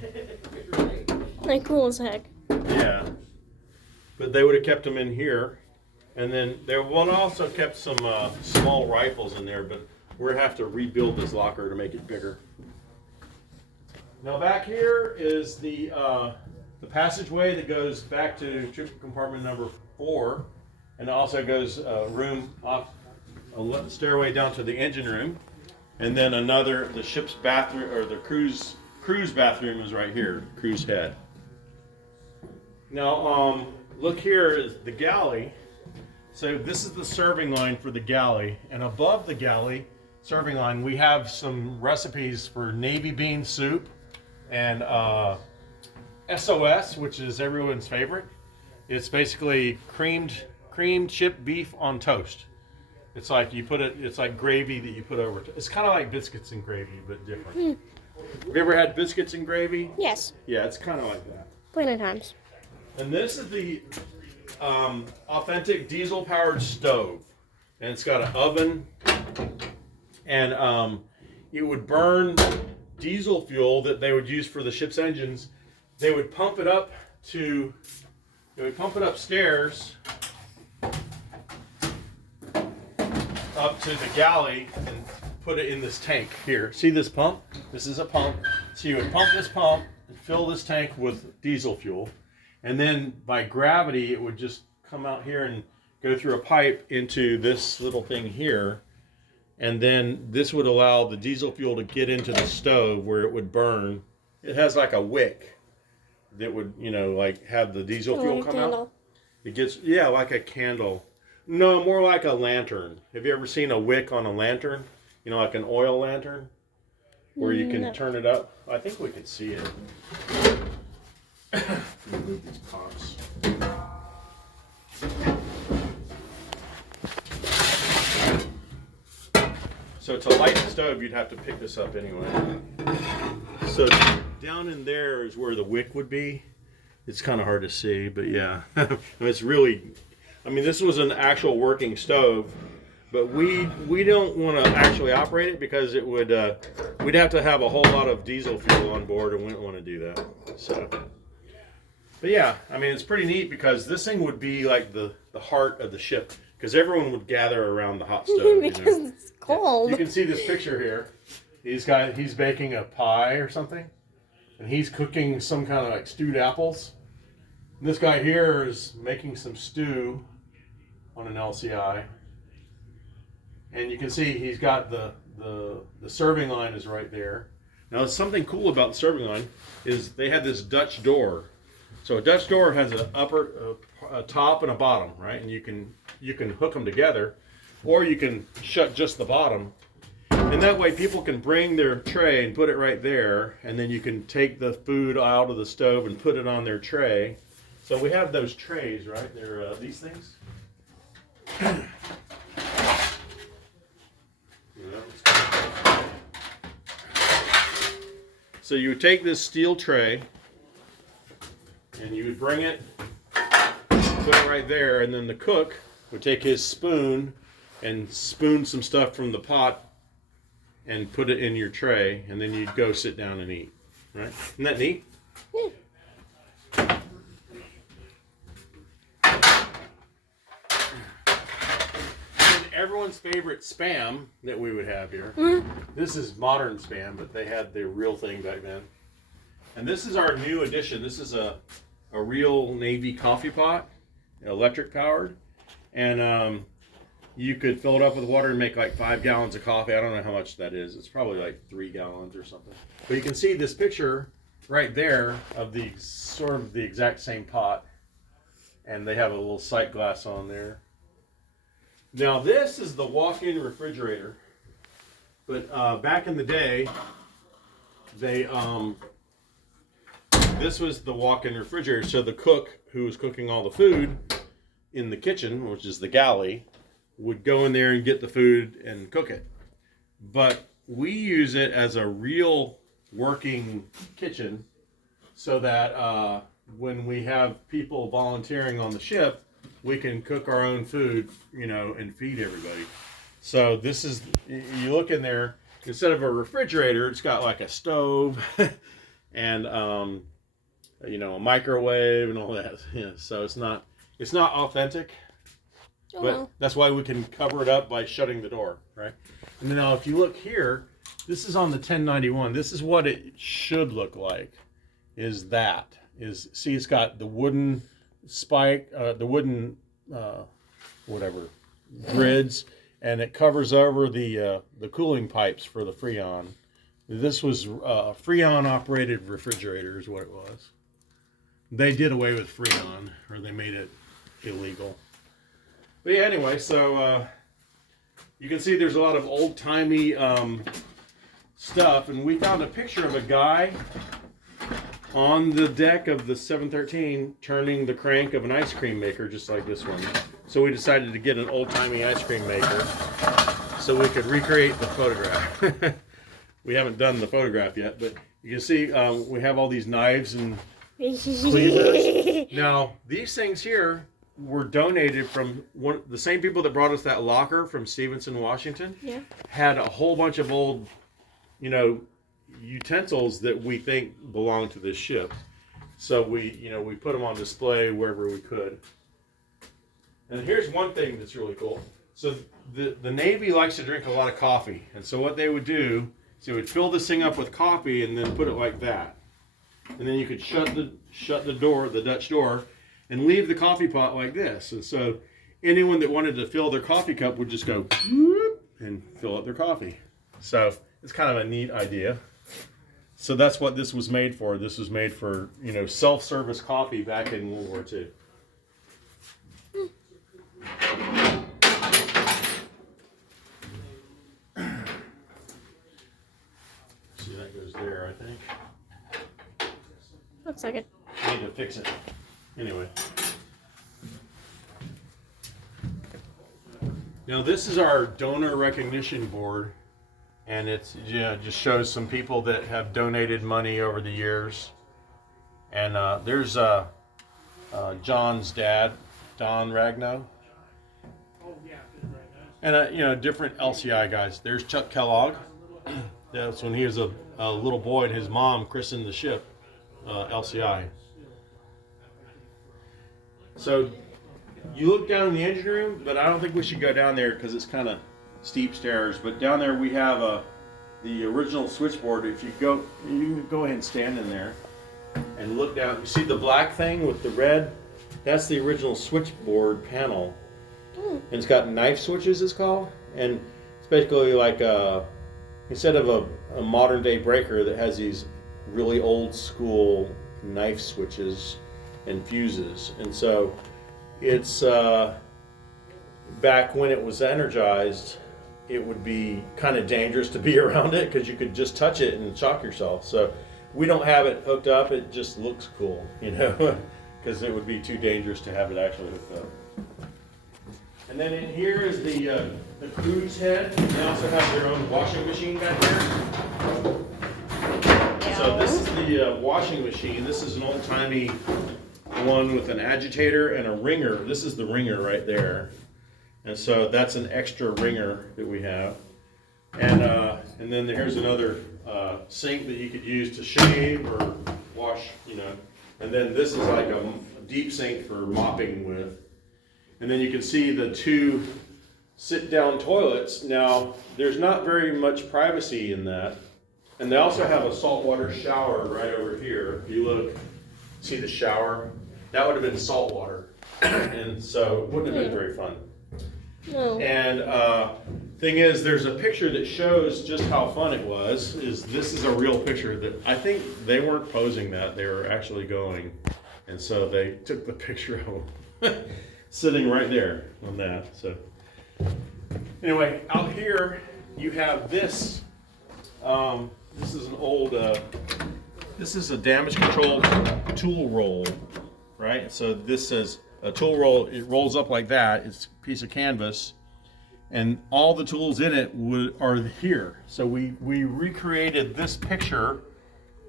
They're cool as heck. Yeah, but they would have kept them in here. And then there one also kept some small rifles in there, but we're gonna have to rebuild this locker to make it bigger. Now back here is the passageway that goes back to troop compartment number 4, and it also goes room off a stairway down to the engine room, and then the ship's bathroom or the crew's bathroom is right here, crew's head. Now look here is the galley. So this is the serving line for the galley, and above the galley serving line we have some recipes for navy bean soup and SOS, which is everyone's favorite. It's basically creamed ship beef on toast. It's like it's like gravy that you put over. It's kind of like biscuits and gravy, but different. Have you ever had biscuits and gravy? Yes. Yeah, it's kind of like that. Plenty of times. And this is the authentic diesel-powered stove, and it's got an oven, and it would burn diesel fuel that they would use for the ship's engines. They would pump it upstairs up to the galley and put it in this tank here. See this pump? This is a pump. So you would pump this pump and fill this tank with diesel fuel. And then by gravity, it would just come out here and go through a pipe into this little thing here. And then this would allow the diesel fuel to get into the stove where it would burn. It has like a wick that would, like have the diesel fuel come out. It gets, yeah, like a candle. No, more like a lantern. Have you ever seen a wick on a lantern? Like an oil lantern? Where you can turn it up? I think we can see it. Remove these pops. So to light the stove, you'd have to pick this up anyway. So down in there is where the wick would be. It's kind of hard to see, but yeah. It's really, this was an actual working stove, but we don't want to actually operate it because it would, we'd have to have a whole lot of diesel fuel on board, and we don't want to do that. So. But yeah, it's pretty neat because this thing would be like the heart of the ship, because everyone would gather around the hot stove. Because it's cold. You can see this picture here. He's baking a pie or something, and he's cooking some kind of like stewed apples. And this guy here is making some stew on an LCI, and you can see he's got the serving line is right there. Now something cool about the serving line is they have this Dutch door. So a Dutch door has a top and a bottom, right? And you can hook them together, or you can shut just the bottom. And that way people can bring their tray and put it right there, and then you can take the food out of the stove and put it on their tray. So we have those trays, right? They're these things. So you would take this steel tray, and you would bring it, put it right there, and then the cook would take his spoon and spoon some stuff from the pot and put it in your tray, and then you'd go sit down and eat. Right? Isn't that neat? Yeah. And everyone's favorite Spam that we would have here. Mm-hmm. This is modern Spam, but they had the real thing back then. And this is our new addition. This is a real Navy coffee pot, electric powered, and you could fill it up with water and make like 5 gallons of coffee. I don't know how much that is. It's probably like 3 gallons or something. But you can see this picture right there of the sort of the exact same pot, and they have a little sight glass on there. Now this is the walk-in refrigerator, but back in the day, they this was the walk-in refrigerator. So the cook who was cooking all the food in the kitchen, which is the galley, would go in there and get the food and cook it. But we use it as a real working kitchen so that when we have people volunteering on the ship, we can cook our own food, you know, and feed everybody. So this is, you look in there, instead of a refrigerator, it's got like a stove and, you know, a microwave and all that. Yeah, so it's not authentic, but that's why we can cover it up by shutting the door, right? And then now if you look here, this is on the 1091. This is what it should look like, see, it's got the wooden spike, the wooden, whatever, grids, and it covers over the cooling pipes for the Freon. This was Freon operated refrigerator is what it was. They did away with Freon, or they made it illegal. But yeah, anyway, so you can see there's a lot of old-timey stuff, and we found a picture of a guy on the deck of the 713 turning the crank of an ice cream maker just like this one. So we decided to get an old-timey ice cream maker so we could recreate the photograph. We haven't done the photograph yet, but you can see we have all these knives and cleavers. Now, these things here were donated from the same people that brought us that locker from Stevenson, Washington. Yeah. Had a whole bunch of old, you know, utensils that we think belong to this ship. So we put them on display wherever we could. And here's one thing that's really cool. So the Navy likes to drink a lot of coffee. And so what they would do is they would fill this thing up with coffee and then put it like that. And then you could shut the door, the Dutch door, and leave the coffee pot like this. And so anyone that wanted to fill their coffee cup would just go whoop, and fill up their coffee. So it's kind of a neat idea. So that's what this was made for. This was made for, you know, self-service coffee back in World War II. See, that goes there, I think. Looks like it. I need to fix it. Anyway. Now this is our donor recognition board. And it's, just shows some people that have donated money over the years. And there's John's dad, Don Ragno. And different LCI guys. There's Chuck Kellogg. That's when he was a little boy and his mom christened the ship LCI. So you look down in the engine room, but I don't think we should go down there because it's kind of steep stairs. But down there we have the original switchboard. If you can go ahead and stand in there and look down. You see the black thing with the red? That's the original switchboard panel. And it's got knife switches, it's called. And it's basically like instead of a modern day breaker that has these really old school knife switches and fuses. And so it's back when it was energized, it would be kind of dangerous to be around it because you could just touch it and shock yourself. So we don't have it hooked up. It just looks cool, because it would be too dangerous to have it actually hooked up. And then in here is the crew's head. They also have their own washing machine back there. So this is the washing machine. This is an old-timey one with an agitator and a wringer. This is the wringer right there. And so that's an extra wringer that we have. And then here's another sink that you could use to shave or wash, And then this is like a deep sink for mopping with. And then you can see the two sit-down toilets. Now, there's not very much privacy in that. And they also have a saltwater shower right over here. If you look, see the shower? That would have been salt water. And so it wouldn't have been very fun. No. And thing is, there's a picture that shows just how fun it was. This is a real picture that I think they weren't posing that. They were actually going. And so they took the picture of them sitting right there on that. So anyway, out here you have this. This is an old This is a damage control tool roll, right? So this says a tool roll. It rolls up like that. It's a piece of canvas, and all the tools in it are here. So we recreated this picture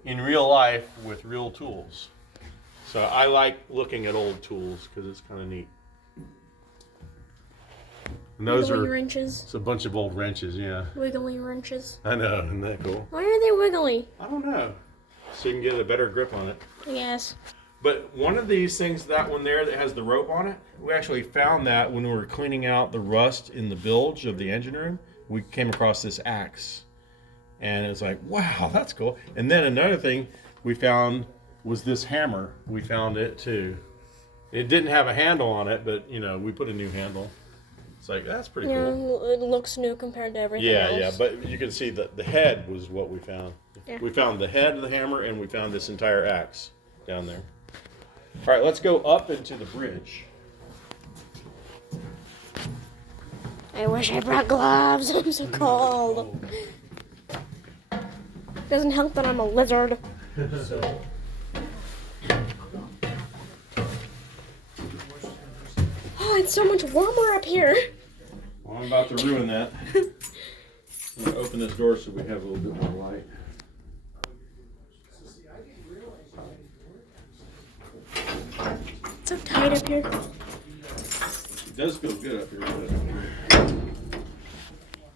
in real life with real tools. So I like looking at old tools because it's kind of neat. And those Wiggly are wrenches. it's a bunch of old wrenches, yeah. Wiggly wrenches. I know, isn't that cool? Why are they wiggly? I don't know. So you can get a better grip on it. Yes. But one of these things, that one there that has the rope on it, we actually found that when we were cleaning out the rust in the bilge of the engine room. We came across this axe. And it was like, wow, that's cool. And then another thing we found was this hammer. We found it too. It didn't have a handle on it, but you know, we put a new handle. It's like, that's pretty cool. Yeah, it looks new compared to everything else. Yeah, but you can see that the head was what we found. Yeah. We found the head of the hammer, and we found this entire axe down there. All right, let's go up into the bridge. I wish I brought gloves. I'm so cold. Doesn't help that I'm a lizard. Oh, it's so much warmer up here. Well, I'm about to ruin that. I'm going to open this door so we have a little bit more light. It's so tight up here. It does feel good up here.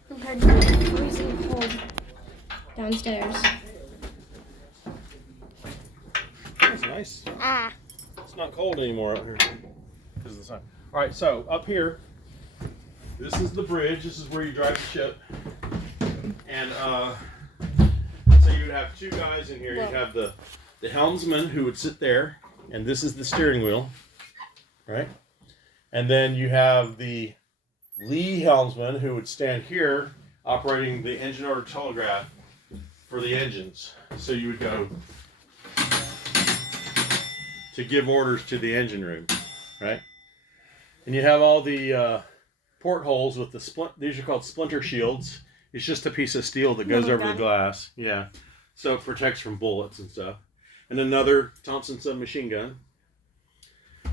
Compared to the freezing cold downstairs. That's nice. Ah. It's not cold anymore up here because of the sun. All right, so up here, this is the bridge. This is where you drive the ship. And so you would have two guys in here. You'd have the helmsman who would sit there, and this is the steering wheel, right? And then you have the lee helmsman who would stand here operating the engine order telegraph for the engines. So you would go to give orders to the engine room, right? And you have all the portholes with the these are called splinter shields. It's just a piece of steel that goes over the glass. Yeah. So it protects from bullets and stuff. And another Thompson submachine gun.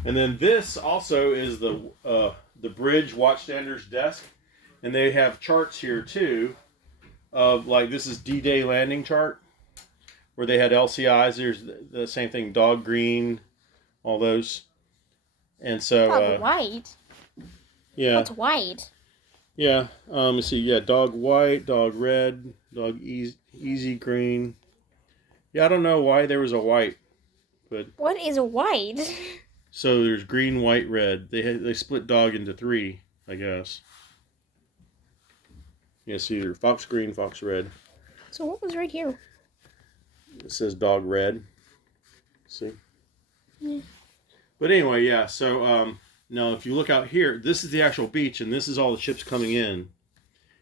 And then this also is the bridge watchstander's desk. And they have charts here too of, like, this is D-Day landing chart where they had LCIs. There's the same thing, dog green, all those. And so Dog white. Yeah. What's white? Yeah, let's see. Yeah, dog white, dog red, dog easy green. Yeah, I don't know why there was a white, but What is white? so there's green, white, red. They split dog into three, I guess. Yeah, see, either fox green, fox red. So what was right here? It says dog red. See. Yeah. But anyway, yeah. So now, if you look out here, this is the actual beach, and this is all the ships coming in.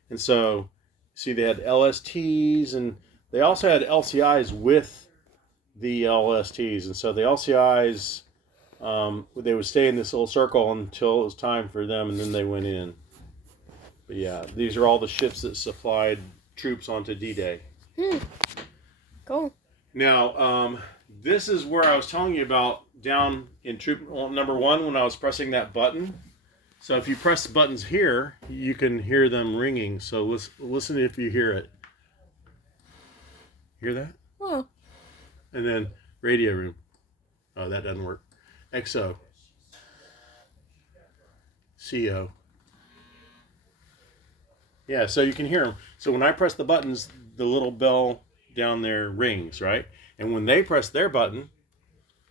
And so, see, they had LSTs, and they also had LCIs with the LSTs. And so the LCIs, they would stay in this little circle until it was time for them, and then they went in. But yeah, these are all the ships that supplied troops onto D-Day. Cool. Now, this is where I was telling you about down in troop number 1 when I was pressing that button. So if you press the buttons here, you can hear them ringing. So listen if you hear it. Hear that? Oh. And then radio room. Oh, that doesn't work. XO. CO. Yeah, so you can hear them. So when I press the buttons, the little bell down there rings, right? And when they press their button,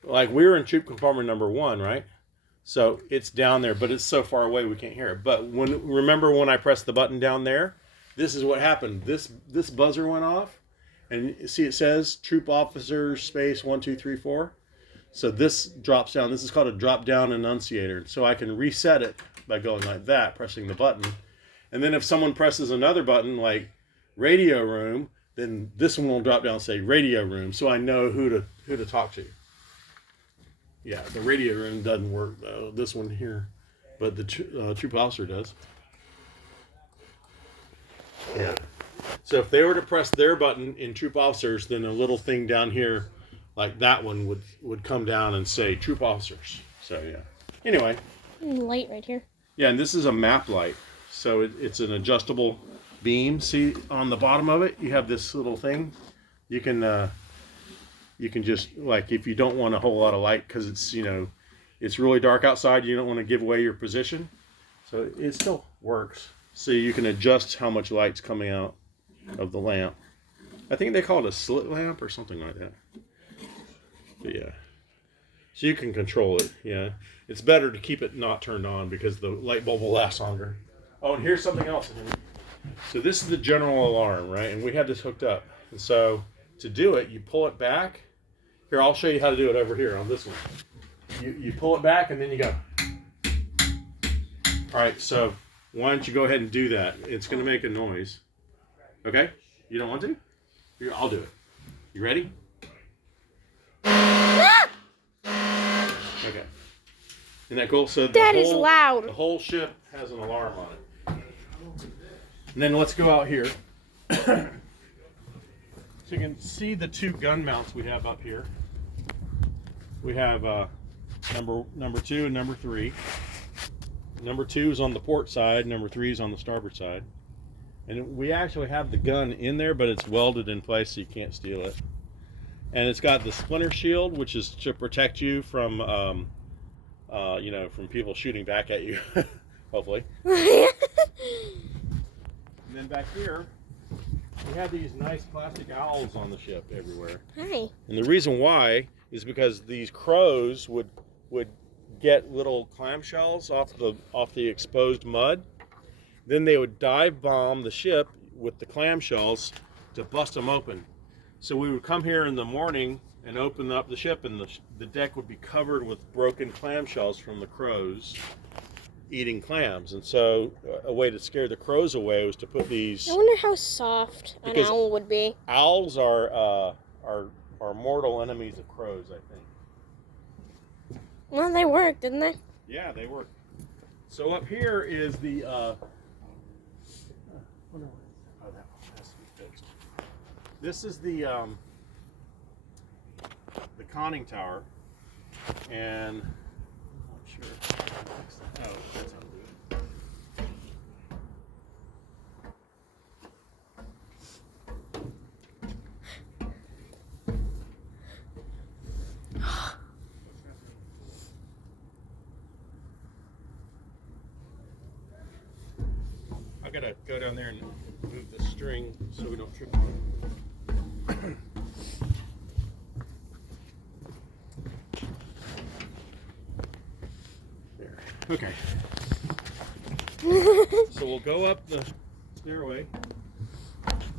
like we were in troop compartment number 1, right? So it's down there, but it's so far away we can't hear it. But remember when I pressed the button down there, this is what happened. This buzzer went off, and you see it says troop officers space 1 2 3 4. So this drops down. This is called a drop down enunciator. So I can reset it by going like that, pressing the button. And then if someone presses another button like radio room, then this one will drop down and say radio room, so I know who to talk to. Yeah, the radio room doesn't work though, this one here, but the troop officer does. Yeah. So if they were to press their button in troop officers, then a little thing down here like that one would come down and say troop officers. So yeah. Anyway. Light right here. Yeah, and this is a map light. So it's an adjustable beam. See on the bottom of it, you have this little thing. You can just, like, if you don't want a whole lot of light because it's, you know, it's really dark outside, you don't want to give away your position. So it still works. So you can adjust how much light's coming out of the lamp. I think they call it a slit lamp or something like that. But yeah. So you can control it, yeah. It's better to keep it not turned on because the light bulb will last longer. Oh, and here's something else. So this is the general alarm, right? And we had this hooked up. And so to do it, you pull it back. Here, I'll show you how to do it over here on this one. You pull it back and then you go. All right, so why don't you go ahead and do that? It's going to make a noise. Okay? You don't want to? Here, I'll do it. You ready? Okay. Isn't that cool? So That is loud. The whole ship has an alarm on it. And then let's go out here. So you can see the two gun mounts we have up here. We have number 2 and number 3. Number 2 is on the port side, number 3 is on the starboard side. And we actually have the gun in there, but it's welded in place so you can't steal it. And it's got the splinter shield, which is to protect you from, you know, from people shooting back at you, hopefully. And then back here, we have these nice plastic owls on the ship everywhere. Hi. And the reason why is because these crows would get little clamshells off the exposed mud. Then they would dive bomb the ship with the clamshells to bust them open. So we would come here in the morning and open up the ship, and the deck would be covered with broken clamshells from the crows eating clams. And so a way to scare the crows away was to put these. I wonder how soft an owl would be. Owls are mortal enemies of crows, I think. Well, they worked, didn't they? Yeah, they work. So up here is the that has to be fixed. This is the conning tower, and I'm not sure if I can fix that. Oh, that's how to do it. I gotta go down there and move the string so we don't trip on it. There. Okay. So we'll go up the stairway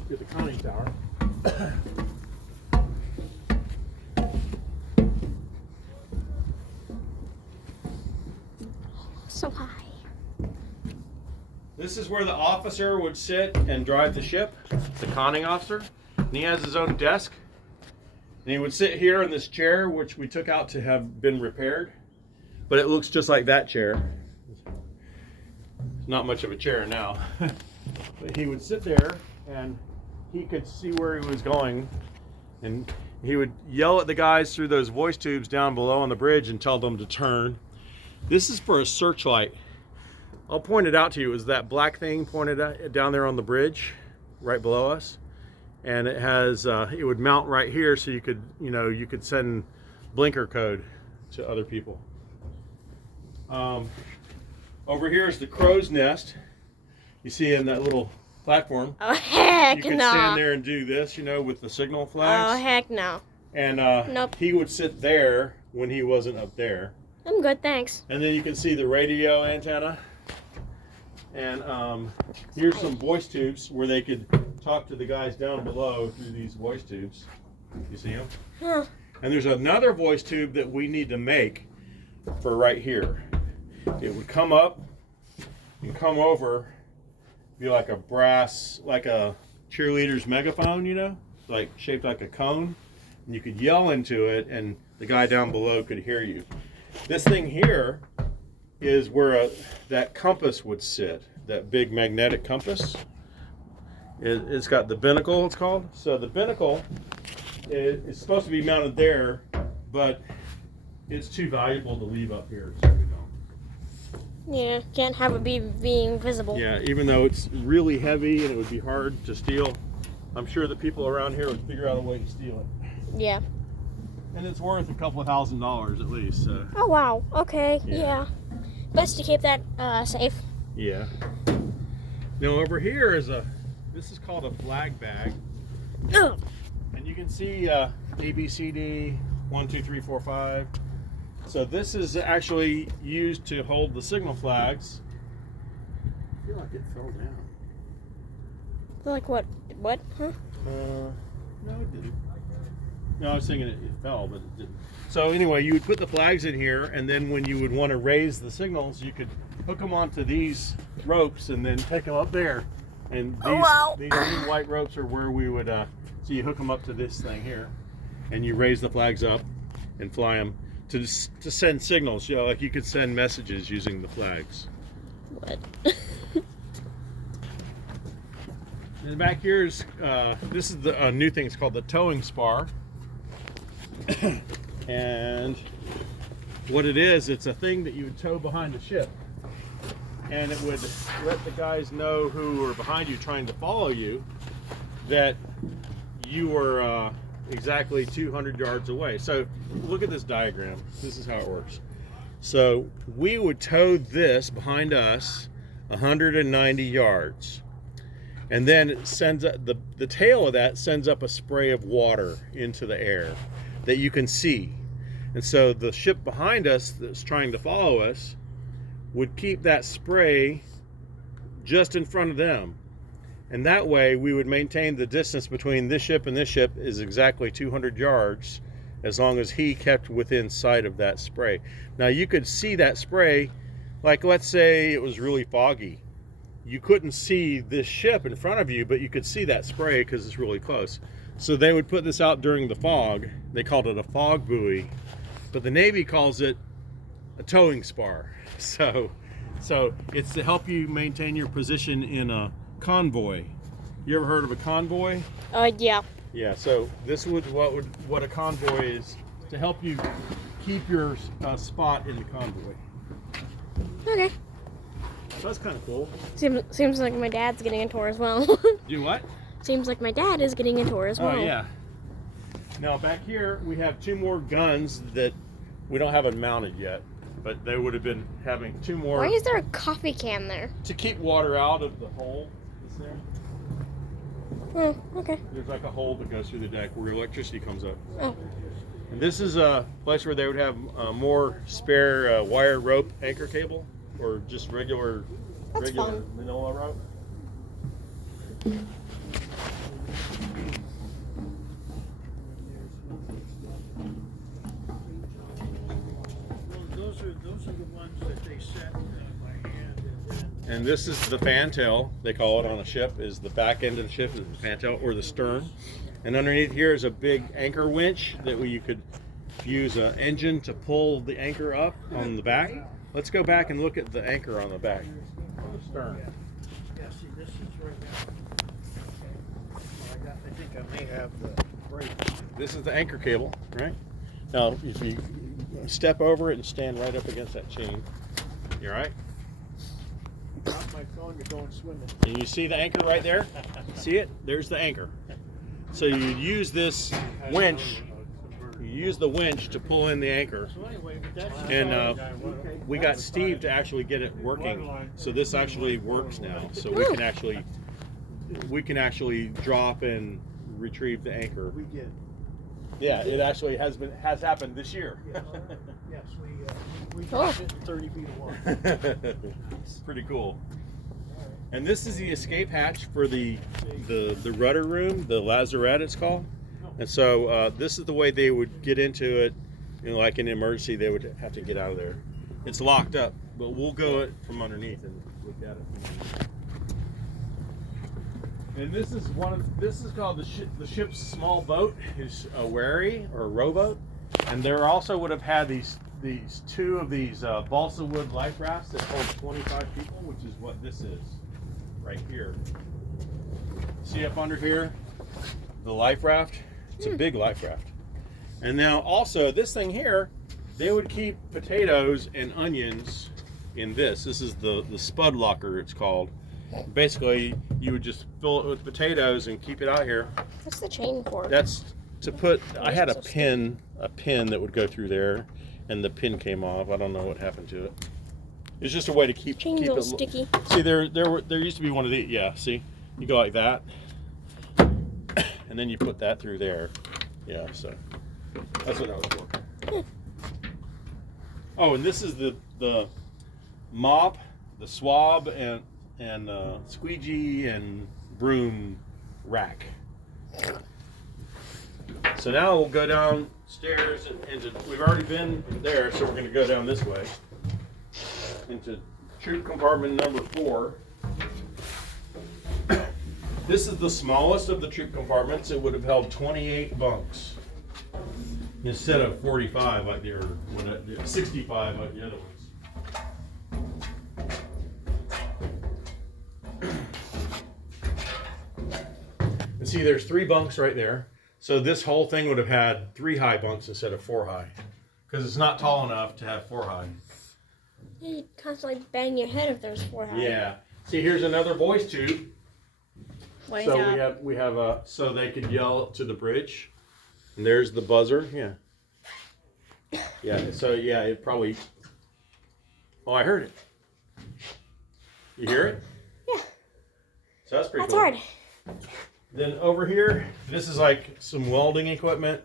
to the conning tower. So high. This is where the officer would sit and drive the ship, the conning officer. And he has his own desk. And he would sit here in this chair, which we took out to have been repaired. But it looks just like that chair. It's not much of a chair now. But he would sit there and he could see where he was going. And he would yell at the guys through those voice tubes down below on the bridge and tell them to turn. This is for a searchlight. I'll point it out to you. It was that black thing pointed out down there on the bridge, right below us, and it has it would mount right here, so you could send blinker code to other people. Over here is the crow's nest. You see in that little platform. Oh heck you could no! stand there and do this, with the signal flags. Oh heck no! And nope. He would sit there when he wasn't up there. I'm good, thanks. And then you can see the radio antenna. And here's some voice tubes where they could talk to the guys down below through these voice tubes. You see them? Huh. And there's another voice tube that we need to make for right here. It would come up and come over, be like a brass, like a cheerleader's megaphone, like shaped like a cone. And you could yell into it and the guy down below could hear you. This thing here is where that compass would sit, that big magnetic compass. It's got the binnacle, it's called. So the binnacle It's supposed to be mounted there, but it's too valuable to leave up here, so we don't. Yeah, can't have it being visible. Yeah, even though it's really heavy and it would be hard to steal, I'm sure the people around here would figure out a way to steal it. Yeah. And it's worth a couple of $1,000s at least. So. Oh wow. Okay. Yeah. Yeah. Best to keep that safe. Yeah. Now over here is this is called a flag bag. And you can see A, B, C, D, 1, 2, 3, 4, 5. So this is actually used to hold the signal flags. I feel like it fell down. Like what? What? Huh? No, it didn't. No, I was thinking it fell, but it didn't. So anyway, you would put the flags in here, and then when you would want to raise the signals, you could hook them onto these ropes and then take them up there. And these little white ropes are where we would, so you hook them up to this thing here, and you raise the flags up and fly them to send signals. You know, like you could send messages using the flags. What? And back here is, this is the new thing. It's called the towing spar. And what it is, it's a thing that you would tow behind the ship. And it would let the guys know who are behind you trying to follow you that you were exactly 200 yards away. So look at this diagram. This is how it works. So we would tow this behind us 190 yards. And then it sends up, the tail of that sends up a spray of water into the air that you can see. And so the ship behind us that's trying to follow us would keep that spray just in front of them. And that way we would maintain the distance between this ship and this ship is exactly 200 yards as long as he kept within sight of that spray. Now you could see that spray, like let's say it was really foggy. You couldn't see this ship in front of you, but you could see that spray because it's really close. So they would put this out during the fog. They called it a fog buoy, but the Navy calls it a towing spar. So it's to help you maintain your position in a convoy. You ever heard of a convoy? Yeah. Yeah. So this would what a convoy is, to help you keep your spot in the convoy. Okay. So that's kind of cool. Seems like my dad's getting a tour as well. Do what? Seems like my dad is getting a tour as well. Oh yeah. Now back here we have two more guns that we don't have it mounted yet, but they would have been having two more. Why is there a coffee can there? To keep water out of the hole that's there. Oh, okay. There's like a hole that goes through the deck where electricity comes up. Oh. And this is a place where they would have more spare wire rope anchor cable, or just regular fun. manila rope. Those are the ones that they set by hand. And this is the fantail, they call it on a ship, is the back end of the ship, is the fantail, or the stern. And underneath here is a big anchor winch that you could use an engine to pull the anchor up on the back. Let's go back and look at the anchor on the back, on the stern. Yeah, see, this is right now. I think I may have the break. This is the anchor cable, right? Now, if you step over it and stand right up against that chain, you all right? Drop my phone, you're going swimming. And you see the anchor right there? See it? There's the anchor. So you use this winch, you use the winch to pull in the anchor. So anyway, but that's And we got Steve to actually get it working. So this actually works now. So we can actually drop and retrieve the anchor. We did. Yeah, it actually has happened this year. Yes, we dropped it 30 feet of water. Pretty cool. And this is the escape hatch for the rudder room, the lazarette it's called. And so this is the way they would get into it. You know, like in an emergency, they would have to get out of there. It's locked up, but we'll go it from underneath and look at it. And this is called the ship's small boat, is a wherry or a rowboat. And there also would have had these two of these balsa wood life rafts that hold 25 people, which is what this is right here. See up under here, the life raft. It's a big life raft. And now also this thing here, they would keep potatoes and onions in this. This is the spud locker, it's called. Basically, you would just fill it with potatoes and keep it out here. What's the chain for? That's to put. I had a pin that would go through there, and the pin came off. I don't know what happened to it. It's just a way to keep Chain's keep all it. sticky. See, there used to be one of these. Yeah, see, you go like that, and then you put that through there. Yeah, so that's what that was for. Oh, and this is the mop, the swab, and squeegee and broom rack. So now we'll go downstairs and into. We've already been there, so we're going to go down this way into troop compartment number 4. This is the smallest of the troop compartments. It would have held 28 bunks instead of 45 like the other, 65 like the other ones. And see, there's 3 bunks right there. So this whole thing would have had 3 high bunks instead of 4 high, because it's not tall enough to have 4 high. You'd constantly bang your head if there's 4 high. Yeah. See, here's another voice tube. What is So that? we have a so they could yell to the bridge. And there's the buzzer. Yeah. Yeah. So yeah, it probably. Oh, I heard it. You hear it? Yeah. So that's pretty That's cool. hard. Then over here, this is like some welding equipment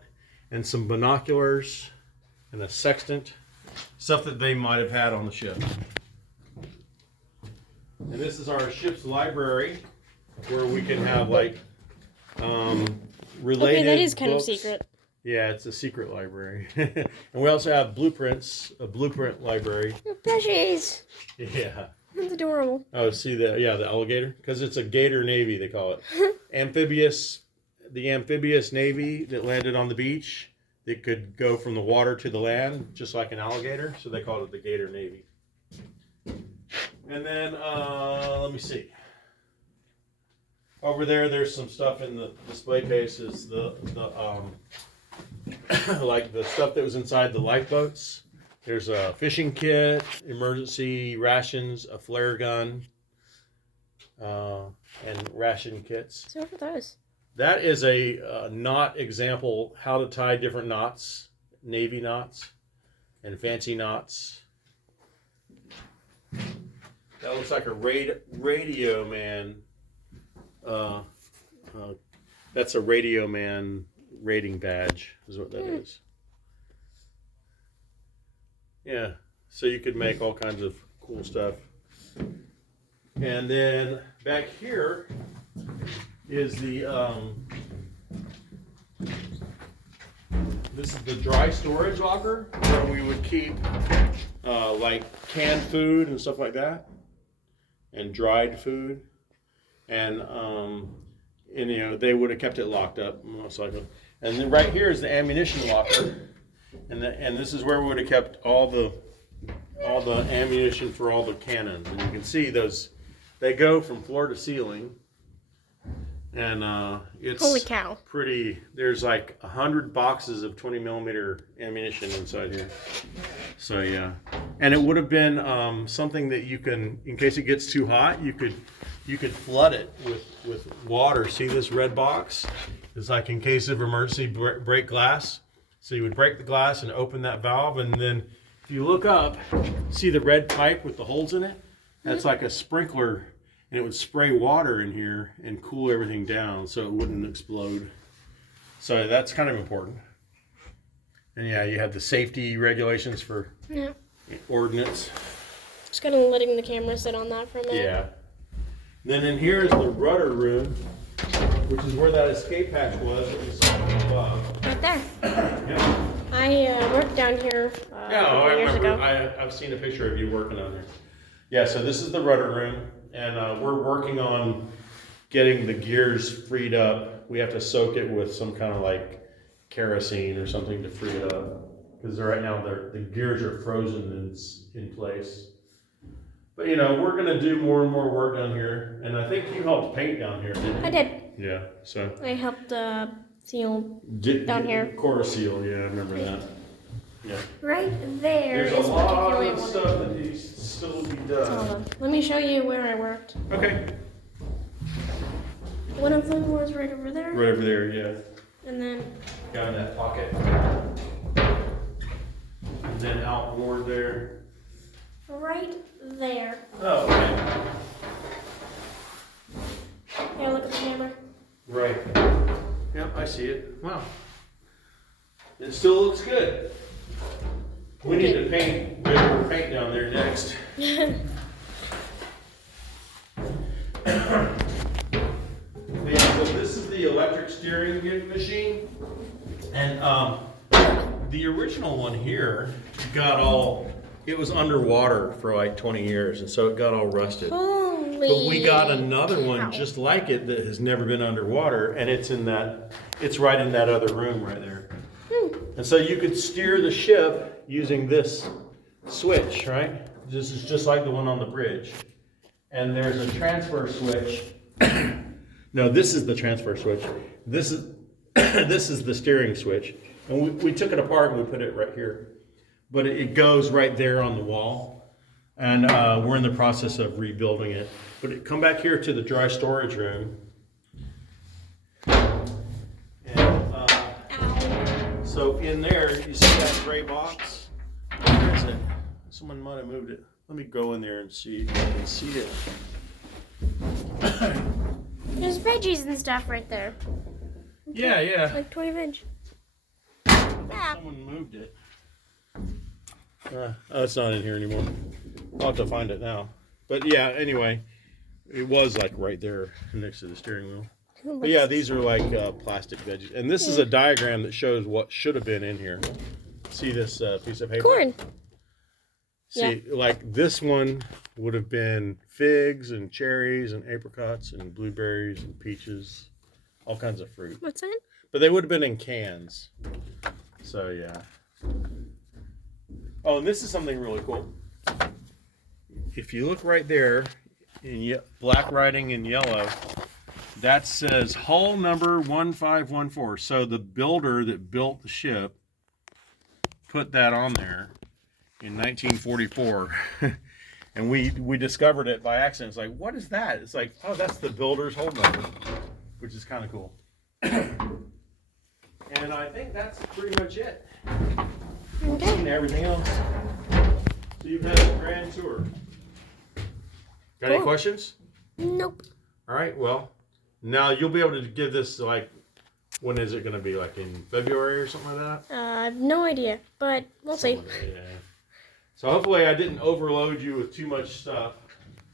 and some binoculars and a sextant, stuff that they might have had on the ship. And this is our ship's library, where we can have like related. Okay, that is kind books. of secret. Yeah, it's a secret library. And we also have blueprints, a blueprint library. Plushies. Yeah. That's adorable. Oh, see the alligator, because it's a gator navy, they call it. The amphibious navy that landed on the beach. It could go from the water to the land, just like an alligator. So they called it the gator navy. And then let me see. Over there, there's some stuff in the display cases. The like the stuff that was inside the lifeboats. There's a fishing kit, emergency rations, a flare gun, and ration kits. So what are those? That is a knot example, how to tie different knots, navy knots, and fancy knots. That looks like a radio man. That's a radio man rating badge, is what that is. Yeah, so you could make all kinds of cool stuff. And then back here is the this is the dry storage locker, where we would keep like canned food and stuff like that, and dried food, and you know, they would have kept it locked up most likely. And then right here is the ammunition locker. And this is where we would have kept all the ammunition for all the cannons. And you can see those, they go from floor to ceiling. And it's Holy cow. pretty. There's like 100 boxes of 20 millimeter ammunition inside here. So yeah, and it would have been something that you can, in case it gets too hot, you could flood it with water. See this red box? It's like in case of emergency, break glass. So you would break the glass and open that valve, and then if you look up, see the red pipe with the holes in it? That's like a sprinkler, and it would spray water in here and cool everything down so it wouldn't explode. So that's kind of important. And yeah, you have the safety regulations for ordnance. Just kind of letting the camera sit on that for a minute. Yeah. Then in here is the rudder room, which is where that escape hatch was that we saw above. Right there. Yeah. I worked down here a couple years ago. I've seen a picture of you working on there. Yeah, so this is the rudder room, and we're working on getting the gears freed up. We have to soak it with some kind of like kerosene or something to free it up, because right now the gears are frozen in place. But you know, we're gonna do more and more work down here, and I think you helped paint down here, didn't you? I did. Yeah, so. I helped seal down here. Quarter seal, yeah, I remember that. Yeah. Right there There's is a lot particularly of one. stuff that needs to still be Hold done. on. Let me show you where I worked. Okay. One of them was right over there. Right over there, yeah. And then Got in that pocket. And then outboard there. right there. Oh, okay. Yeah, look at the camera. Right. Yep, I see it. Wow. It still looks good. We need to paint regular paint down there next. Yeah, so this is the electric steering machine. And the original one here it was underwater for like 20 years, and so it got all rusted. Holy. But we got another one cow. just like it that has never been underwater, and it's right in that other room right there. And so you could steer the ship using this switch, right? This is just like the one on the bridge. And there's a transfer switch. No, this is the transfer switch. This is this is the steering switch. And we took it apart and we put it right here. But it goes right there on the wall. And we're in the process of rebuilding it. But come back here to the dry storage room. So in there, you see that gray box? Where is it? Someone might have moved it. Let me go in there and see if I can see it. There's veggies and stuff right there. Yeah, yeah. Like 20 veg. Someone moved it. Oh, it's not in here anymore. I'll have to find it now. But yeah, anyway, it was like right there next to the steering wheel. But yeah, these are like plastic veggies. And this is a diagram that shows what should have been in here. See this piece of paper? Corn. See, like this one would have been figs and cherries and apricots and blueberries and peaches, all kinds of fruit. What's that? But they would have been in cans. So yeah. Oh, and this is something really cool. If you look right there in black writing in yellow, that says hull number 1514. So the builder that built the ship put that on there in 1944. And we discovered it by accident. It's like, what is that? It's like, oh, that's the builder's hull number, which is kind of cool. And I think that's pretty much it. We've seen everything else. So you've had a grand tour. Got any questions? Nope. All right, well, now you'll be able to give this, like, when is it going to be? Like in February or something like that? I have no idea, but we'll see. Yeah. So hopefully I didn't overload you with too much stuff.